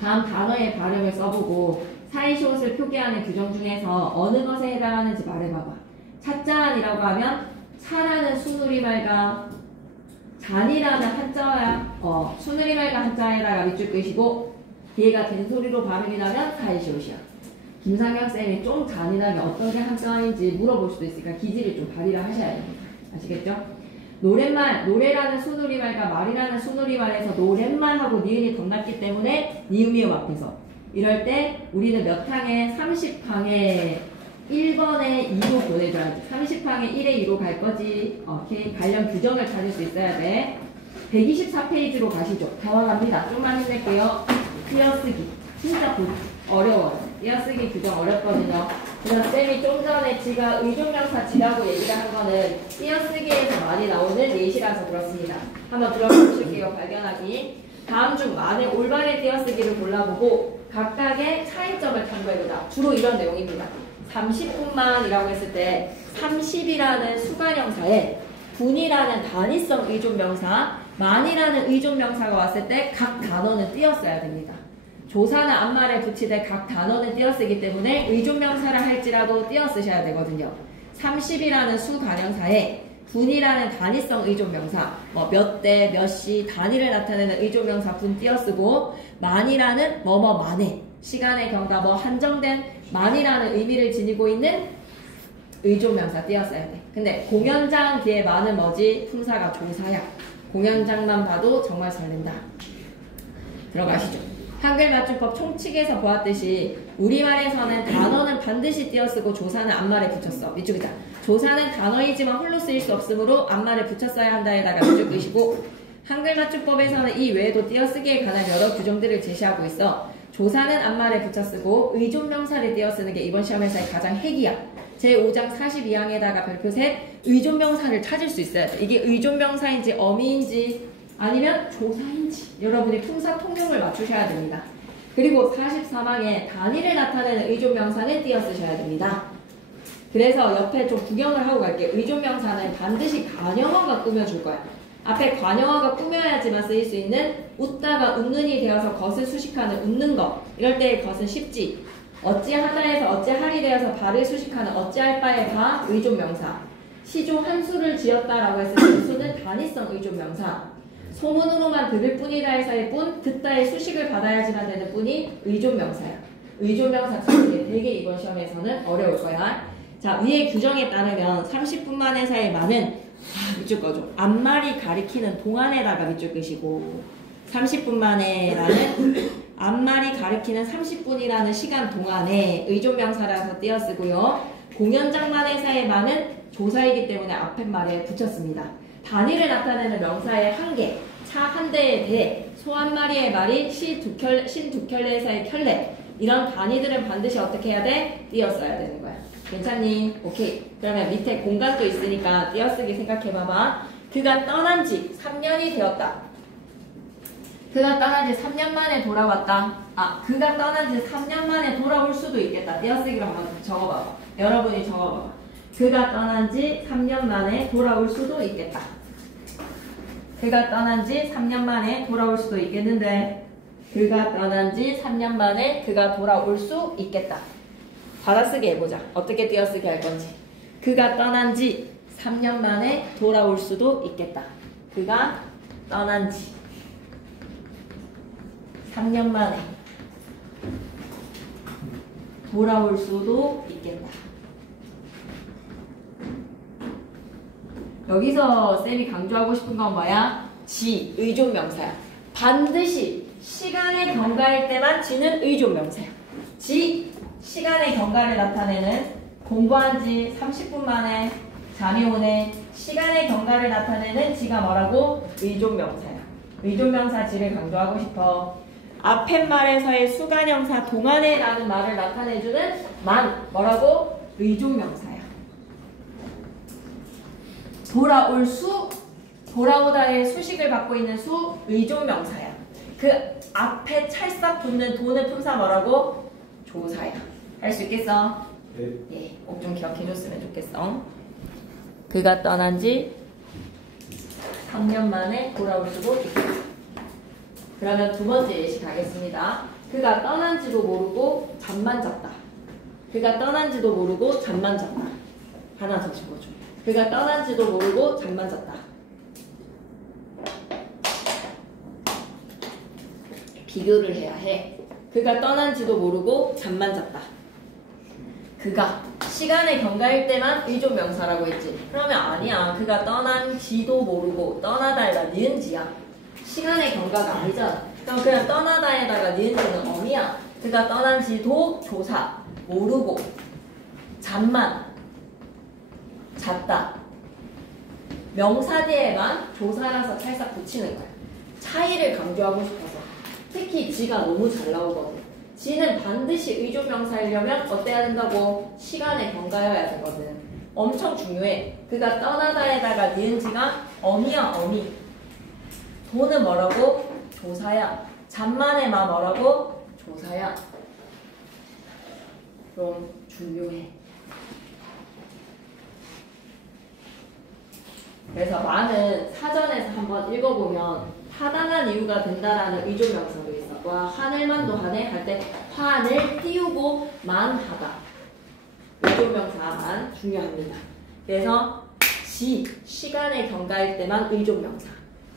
다음 단어의 발음을 써보고 사이시옷을 표기하는 규정 중에서 어느 것에 해당하는지 말해봐봐. 찻잔이라고 하면 차라는 수누리말과 잔이라는 한자어야. 수누리말과 한자에다가 밑줄 끄시고 뒤에가 된소리로 발음이 나면 사이시옷이야. 김상혁쌤이 좀 잔인하게 어떤 게 한자어인지 물어볼 수도 있으니까 기지를 좀 발휘를 하셔야 됩니다. 아시겠죠? 노랫말, 노래라는 수누리말과 말이라는 수누리말에서 노랫말하고 니은이 덧났기 때문에 니은미음 앞에서 이럴 때 우리는 몇 항에 30항에 1번에 2로 보내줘야지. 30항에 1에 2로 갈 거지. 이렇게 관련 규정을 찾을 수 있어야 돼. 124페이지로 가시죠. 다 와갑니다. 좀만 힘낼게요. 띄어쓰기. 진짜 어려워요. 띄어쓰기 규정 어렵거든요. 그래서 쌤이 좀 전에 지가 의존명사 지라고 얘기를 한 거는 띄어쓰기에서 많이 나오는 예시라서 그렇습니다. 한번 들어보실게요. 발견하기. 다음 중 만의 올바른 띄어쓰기를 골라보고 각각의 차이점을 탐구해보자. 주로 이런 내용입니다. 30분만이라고 했을 때 30이라는 수관형사에 분이라는 단위성 의존명사, 만이라는 의존명사가 왔을 때 각 단어는 띄었어야 됩니다. 조사는 앞말에 붙이되 각 단어는 띄어쓰기 때문에 의존명사를 할지라도 띄어쓰셔야 되거든요. 30이라는 수단형사에 분이라는 단위성 의존명사, 몇 대, 몇 시, 단위를 나타내는 의존명사 분 띄어쓰고 만이라는 만에 시간의 경과 한정된 만이라는 의미를 지니고 있는 의존명사 띄었어야 돼. 근데 공연장 뒤에 만은 뭐지? 품사가 조사야. 공연장만 봐도 정말 설렌다. 들어가시죠. 한글 맞춤법 총칙에서 보았듯이 우리말에서는 단어는 반드시 띄어쓰고 조사는 앞말에 붙였어. 밑줄이다. 조사는 단어이지만 홀로 쓰일 수 없으므로 앞말에 붙였어야 한다에다가 밑줄 끄시고 한글 맞춤법에서는 이 외에도 띄어쓰기에 관한 여러 규정들을 제시하고 있어. 조사는 앞말에 붙여쓰고 의존명사를 띄어쓰는 게 이번 시험에서의 가장 핵이야. 제5장 42항에다가 별표 셋 의존명사를 찾을 수 있어야 돼. 이게 의존명사인지 어미인지 아니면 조사인지 여러분이 품사 통용을 맞추셔야 됩니다. 그리고 43항에 단위를 나타내는 의존명사는 띄어쓰셔야 됩니다. 그래서 옆에 좀 구경을 하고 갈게요. 의존명사는 반드시 관형어가 꾸며줄 거야. 앞에 관형어가 꾸며야지만 쓰일 수 있는 웃다가 웃는이 되어서 것을 수식하는 웃는 것. 이럴 때의 것은 쉽지. 어찌하다에서 어찌하리 되어서 바를 수식하는 어찌할 바의 바 의존명사. 시조 한 수를 지었다라고 했을 때 수는 단위성 의존명사. 소문으로만 들을 뿐이다에서의 뿐, 듣다의 수식을 받아야지만 되는 뿐이 의존명사야. 의존명사 찾는 게 되게 이번 시험에서는 어려울 거야. 자, 위의 규정에 따르면 30분만에서의 만은 밑줄 꺼줘. 앞말이 가리키는 동안에다가 밑줄 끄시고 30분만에라는 앞말이 가리키는 30분이라는 시간 동안에 의존명사라서 띄어쓰고요. 공연장만에서의 만은 조사이기 때문에 앞에 말에 붙였습니다. 단위를 나타내는 명사의 한 개, 차 한 대의 대, 소 한 마리의 말이 신 두 켤레에서의 켤레 이런 단위들은 반드시 어떻게 해야 돼? 띄어써야 되는 거야. 괜찮니? 오케이. 그러면 밑에 공간도 있으니까 띄어쓰기 생각해봐봐. 그가 떠난 지 3년이 되었다. 그가 떠난 지 3년 만에 돌아왔다. 그가 떠난 지 3년 만에 돌아올 수도 있겠다. 띄어쓰기로 한번 적어봐봐. 여러분이 적어봐봐. 그가 떠난 지 3년 만에 돌아올 수도 있겠다. 그가 떠난 지 3년 만에 돌아올 수도 있겠는데 그가 떠난 지 3년 만에 그가 돌아올 수 있겠다. 받아쓰기 해보자. 어떻게 띄어쓰기 할 건지. 그가 떠난 지 3년 만에 돌아올 수도 있겠다. 그가 떠난 지 3년 만에 돌아올 수도 있겠다. 여기서 쌤이 강조하고 싶은 건 뭐야? 지, 의존명사야. 반드시 시간의 경과일 때만 지는 의존명사야. 지, 시간의 경과를 나타내는 공부한 지 30분 만에 잠이 오네. 시간의 경과를 나타내는 지가 뭐라고? 의존명사야. 의존명사 지를 강조하고 싶어. 앞에 말에서의 수간형사 동안에 라는 말을 나타내주는 만 뭐라고? 의존명사야. 돌아올 수, 돌아오다의 수식을 갖고 있는 수, 의존명사야. 그 앞에 찰싹 붙는 도는 품사 뭐라고? 조사야. 할 수 있겠어? 네. 예, 꼭 좀 기억해줬으면 좋겠어. 그가 떠난 지 3년 만에 돌아올 수도 있겠다. 그러면 두 번째 예시 가겠습니다. 그가 떠난지도 모르고 잠만 잤다. 그가 떠난지도 모르고 잠만 잤다. 하나 더 적어줘. 그가 떠난지도 모르고 잠만 잤다. 비교를 해야 해. 그가 떠난지도 모르고 잠만 잤다. 그가 시간의 경과일 때만 의존명사라고 했지. 그러면 아니야. 그가 떠난지도 모르고 떠나다에다 니은지야. 시간의 경과가 아니잖아. 그럼 그냥 떠나다에다가 니은지는 어미야. 그가 떠난지도 조사 모르고 잠만 잤다. 명사 뒤에만 조사라서 찰싹 붙이는 거야. 차이를 강조하고 싶어서. 특히 지가 너무 잘 나오거든. 지는 반드시 의존명사이려면 어때야 된다고? 시간의 경과여야 되거든. 엄청 중요해. 그가 떠나다에다가 니은지가 어미야 어미. 도는 뭐라고? 조사야. 잠만의 마 뭐라고? 조사야. 그럼 중요해. 그래서 많은 사전에서 한번 읽어보면 타당한 이유가 된다라는 의존명사도 있어. 와, 하늘만도 하네 할 때 하늘 띄우고 만 하다. 의존명사만 중요합니다. 그래서 지, 시간의 경과일 때만 의존명사.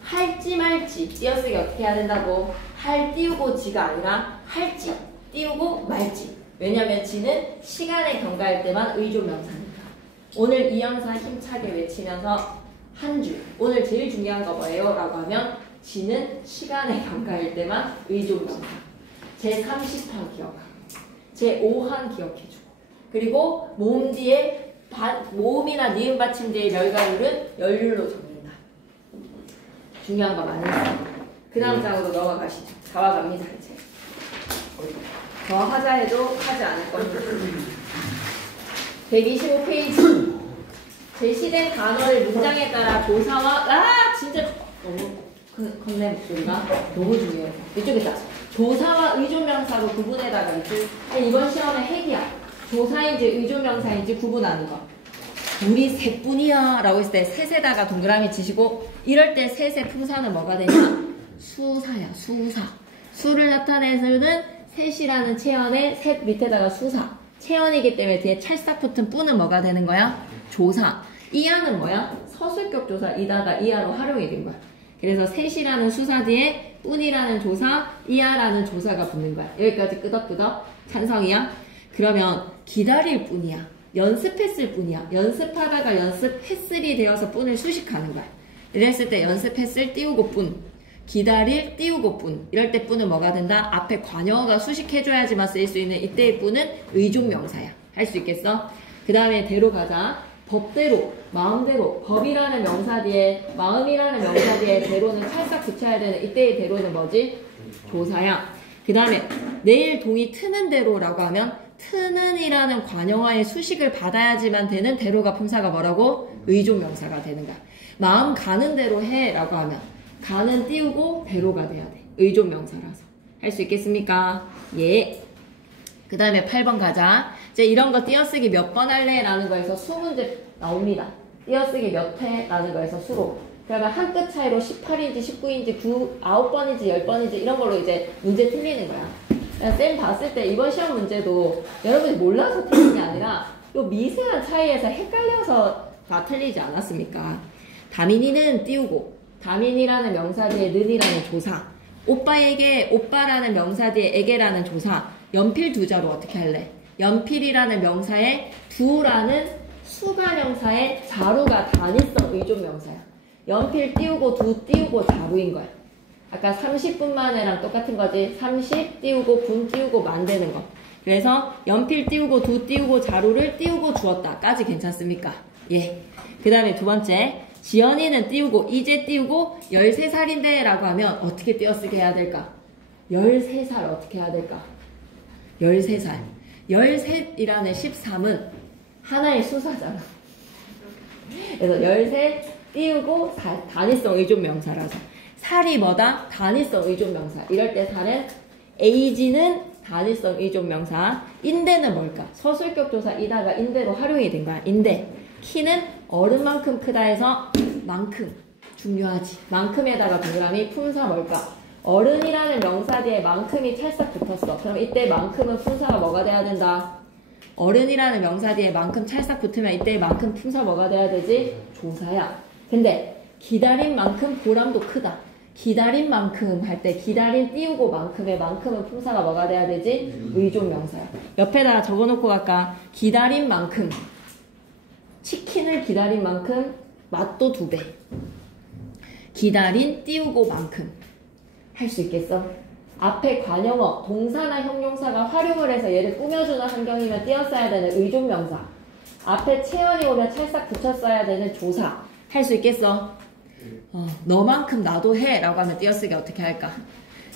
할지 말지 띄어쓰기 어떻게 해야 된다고? 할 띄우고 지가 아니라 할지 띄우고 말지. 왜냐면 지는 시간의 경과일 때만 의존명사니까. 오늘 이 영상 힘차게 외치면서 한 줄. 오늘 제일 중요한 거 뭐예요? 라고 하면 지는 시간의 경과일 때만 의존명사. 제30항 기억하고 제5항 기억해주고 그리고 모음 뒤에 모음이나 니은 받침 뒤에 멸가율은 열률로 적는다. 중요한 거 많으니까. 그 다음 장으로 넘어가시죠. 다와 갑니다 이제. 더 하자 해도 하지 않을 겁니다. 125페이지. 제시된 단어를 문장에 따라 조사와 진짜 너무 컸네 목소리가. 너무 중요해요. 이쪽에 딱 조사와 의존명사로 구분해다가 있지. 이번 시험의 핵이야. 조사인지 의존명사인지 구분하는 거. 우리 셋뿐이야 라고 했을 때 셋에다가 동그라미 치시고 이럴 때 셋의 품사는 뭐가 되냐? 수사야. 수사. 수를 나타내서는 셋이라는 체언에 셋 밑에다가 수사. 체언이기 때문에 뒤에 찰싹 붙은 뿌는 뭐가 되는 거야? 조사. 이하는 뭐야? 서술격 조사 이다가 이하로 활용이 된 거야. 그래서 셋이라는 수사 뒤에 뿐이라는 조사, 이하라는 조사가 붙는 거야. 여기까지 끄덕끄덕 찬성이야? 그러면 기다릴 뿐이야. 연습했을 뿐이야. 연습하다가 연습했을이 되어서 뿐을 수식하는 거야. 이랬을 때 연습했을 띄우고 뿐, 기다릴 띄우고 뿐. 이럴 때 뿐은 뭐가 된다? 앞에 관여어가 수식해줘야지만 쓰일 수 있는 이때의 뿐은 의존명사야. 할 수 있겠어? 그 다음에 대로 가자. 법대로, 마음대로, 법이라는 명사 뒤에, 마음이라는 명사 뒤에 대로는 찰싹 붙여야 되는 이때의 대로는 뭐지? 조사야. 그 다음에 내일 동이 트는 대로라고 하면 트는 이라는 관용어의 수식을 받아야지만 되는 대로가 품사가 뭐라고? 의존명사가 되는 거야. 마음 가는 대로 해 라고 하면 가는 띄우고 대로가 돼야 돼. 의존명사라서. 할 수 있겠습니까? 예. 그 다음에 8번 가자. 이제 이런 거 띄어쓰기 몇 번 할래? 라는 거에서 수문제 나옵니다. 띄어쓰기 몇 회? 라는 거에서 수로. 그러면 한 끗 차이로 18인지 19인지 9번인지 10번인지 이런 걸로 이제 문제 틀리는 거야. 쌤 봤을 때 이번 시험 문제도 여러분이 몰라서 틀린 게 아니라 요 미세한 차이에서 헷갈려서 다 틀리지 않았습니까? 다민이는 띄우고 다민이라는 명사 뒤에 는이라는 조사, 오빠에게 오빠라는 명사 뒤에 에게라는 조사, 연필 두자로 어떻게 할래? 연필이라는 명사에 두라는 수관형사의 자루가 단위성 의존명사야. 연필 띄우고 두 띄우고 자루인 거야. 아까 30분 만에랑 똑같은 거지. 30 띄우고 분 띄우고 만드는 거. 그래서 연필 띄우고 두 띄우고 자루를 띄우고 주었다 까지 괜찮습니까? 예. 그 다음에 두 번째, 지연이는 띄우고 이제 띄우고 13살인데 라고 하면 어떻게 띄어쓰게 해야 될까? 13살 어떻게 해야 될까? 13살 13이라는 13은 하나의 수사잖아. 그래서 13 띄우고 살, 단위성 의존명사라서 살이 뭐다? 단위성 의존명사. 이럴 때 살은 에이지는 단위성 의존명사. 인대는 뭘까? 서술격 조사 이다가 인대로 활용이 된 거야. 인대. 키는 어른만큼 크다 해서 만큼. 중요하지. 만큼에다가 동그라미 품사 뭘까? 어른이라는 명사 뒤에 만큼이 찰싹 붙었어. 그럼 이때 만큼은 품사가 뭐가 돼야 된다? 어른이라는 명사 뒤에 만큼 찰싹 붙으면 이때 만큼 품사 뭐가 돼야 되지? 조사야. 근데 기다린 만큼 보람도 크다. 기다린 만큼 할 때 기다린 띄우고 만큼의 만큼은 품사가 뭐가 돼야 되지? 의존명사야. 옆에다가 적어놓고 갈까? 기다린 만큼 치킨을 기다린 만큼 맛도 2배. 기다린 띄우고 만큼 할 수 있겠어? 앞에 관형어 동사나 형용사가 활용을 해서 얘를 꾸며주는 환경이면 띄었어야 되는 의존명사. 앞에 체연이 오면 찰싹 붙였어야 되는 조사. 할 수 있겠어? 너만큼 나도 해 라고 하면 띄어쓰기 어떻게 할까?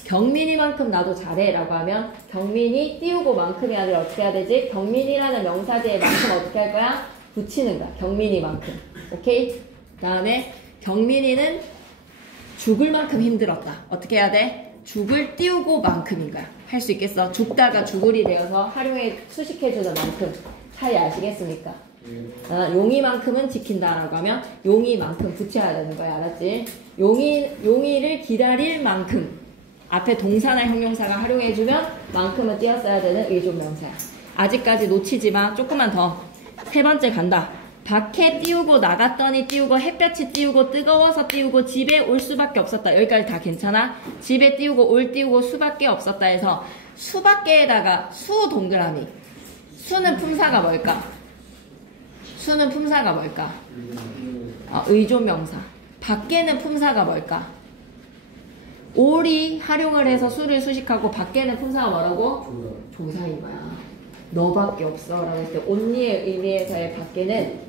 경민이만큼 나도 잘해 라고 하면 경민이 띄우고 만큼이 아니라 어떻게 해야 되지? 경민이라는 명사 뒤에 만큼 어떻게 할 거야? 붙이는 거야. 경민이만큼. 오케이? 그 다음에 경민이는 죽을 만큼 힘들었다. 어떻게 해야 돼? 죽을 띄우고 만큼인 거야. 할 수 있겠어? 죽다가 죽을이 되어서 활용해 수식해주는 만큼. 차이 아시겠습니까? 용이만큼은 지킨다라고 하면 용이만큼 붙여야 되는 거야. 알았지? 용이를 기다릴 만큼 앞에 동사나 형용사가 활용해주면 만큼은 띄었어야 되는 의존명사야. 아직까지 놓치지 마. 조금만 더. 세 번째 간다. 밖에 띄우고 나갔더니 띄우고 햇볕이 띄우고 뜨거워서 띄우고 집에 올 수밖에 없었다. 여기까지 다 괜찮아? 집에 띄우고 올 띄우고 수밖에 없었다 해서 수밖에에다가 수 동그라미. 수는 품사가 뭘까? 수는 품사가 뭘까? 의존명사. 밖에는 품사가 뭘까? 올이 활용을 해서 수를 수식하고 밖에는 품사가 뭐라고? 조사인 거야. 너밖에 없어 라고 했을 때 온니의 의미에서의 밖에는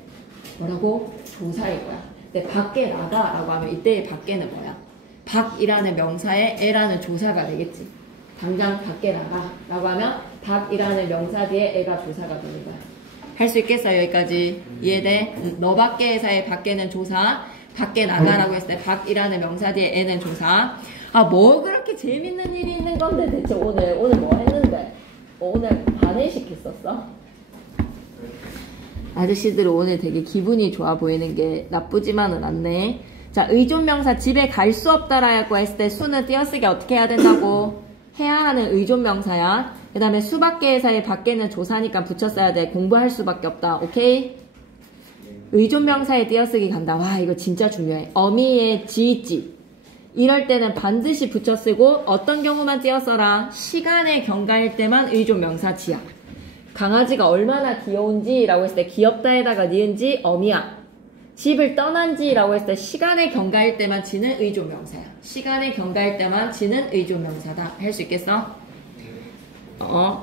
뭐라고? 조사인 거야. 근데 밖에 나가 라고 하면 이때의 밖에는 뭐야? 밖이라는 명사에 애라는 조사가 되겠지. 당장 밖에 나가 라고 하면 밖이라는 명사 뒤에 애가 조사가 되는 거야. 할 수 있겠어요? 여기까지 이해돼? 너밖에에서의 밖에는 조사, 밖에 나가라고 했을 때 밖이라는 명사 뒤에 애는 조사. 뭐 그렇게 재밌는 일이 있는 건데 대체 오늘 뭐 했는데? 오늘 반회식 했었어? 아저씨들은 오늘 되게 기분이 좋아 보이는 게 나쁘지만은 않네. 자, 의존명사 집에 갈 수 없다라고 했을 때 수는 띄어쓰기 어떻게 해야 된다고? 해야 하는 의존명사야. 그 다음에 수밖에에서의 밖에는 조사니까 붙였어야 돼. 공부할 수밖에 없다. 오케이? 의존명사에 띄어쓰기 간다. 와, 이거 진짜 중요해. 어미의 지지. 이럴 때는 반드시 붙여 쓰고 어떤 경우만 띄어써라. 시간에 경과할 때만 의존명사 지야. 강아지가 얼마나 귀여운지 라고 했을 때 귀엽다에다가 니은지 어미야. 집을 떠난지 라고 했을 때 시간에 경과할 때만 지는 의존명사야. 시간에 경과할 때만 지는 의존명사다. 할 수 있겠어?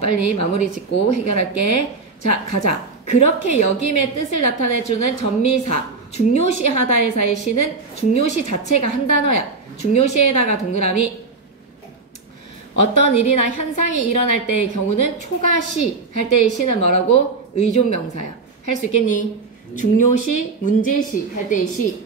빨리 마무리 짓고 해결할게. 자, 가자. 그렇게 여김의 뜻을 나타내주는 전미사. 중요시하다에서의 시는 중요시 자체가 한 단어야. 중요시에다가 동그라미. 어떤 일이나 현상이 일어날 때의 경우는 초가시 할 때의 시는 뭐라고? 의존명사야. 할 수 있겠니? 중요시, 문제시 할 때의 시.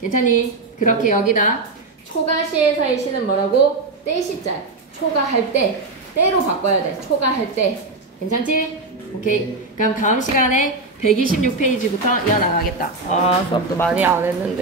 괜찮니? 그렇게 여기다. 초가시에서의 시는 뭐라고? 때시자. 초가할 때. 때로 바꿔야 돼. 초가할 때. 괜찮지? 오케이. 그럼 다음 시간에 126페이지부터 이어나가겠다. 수업도 많이 안 했는데.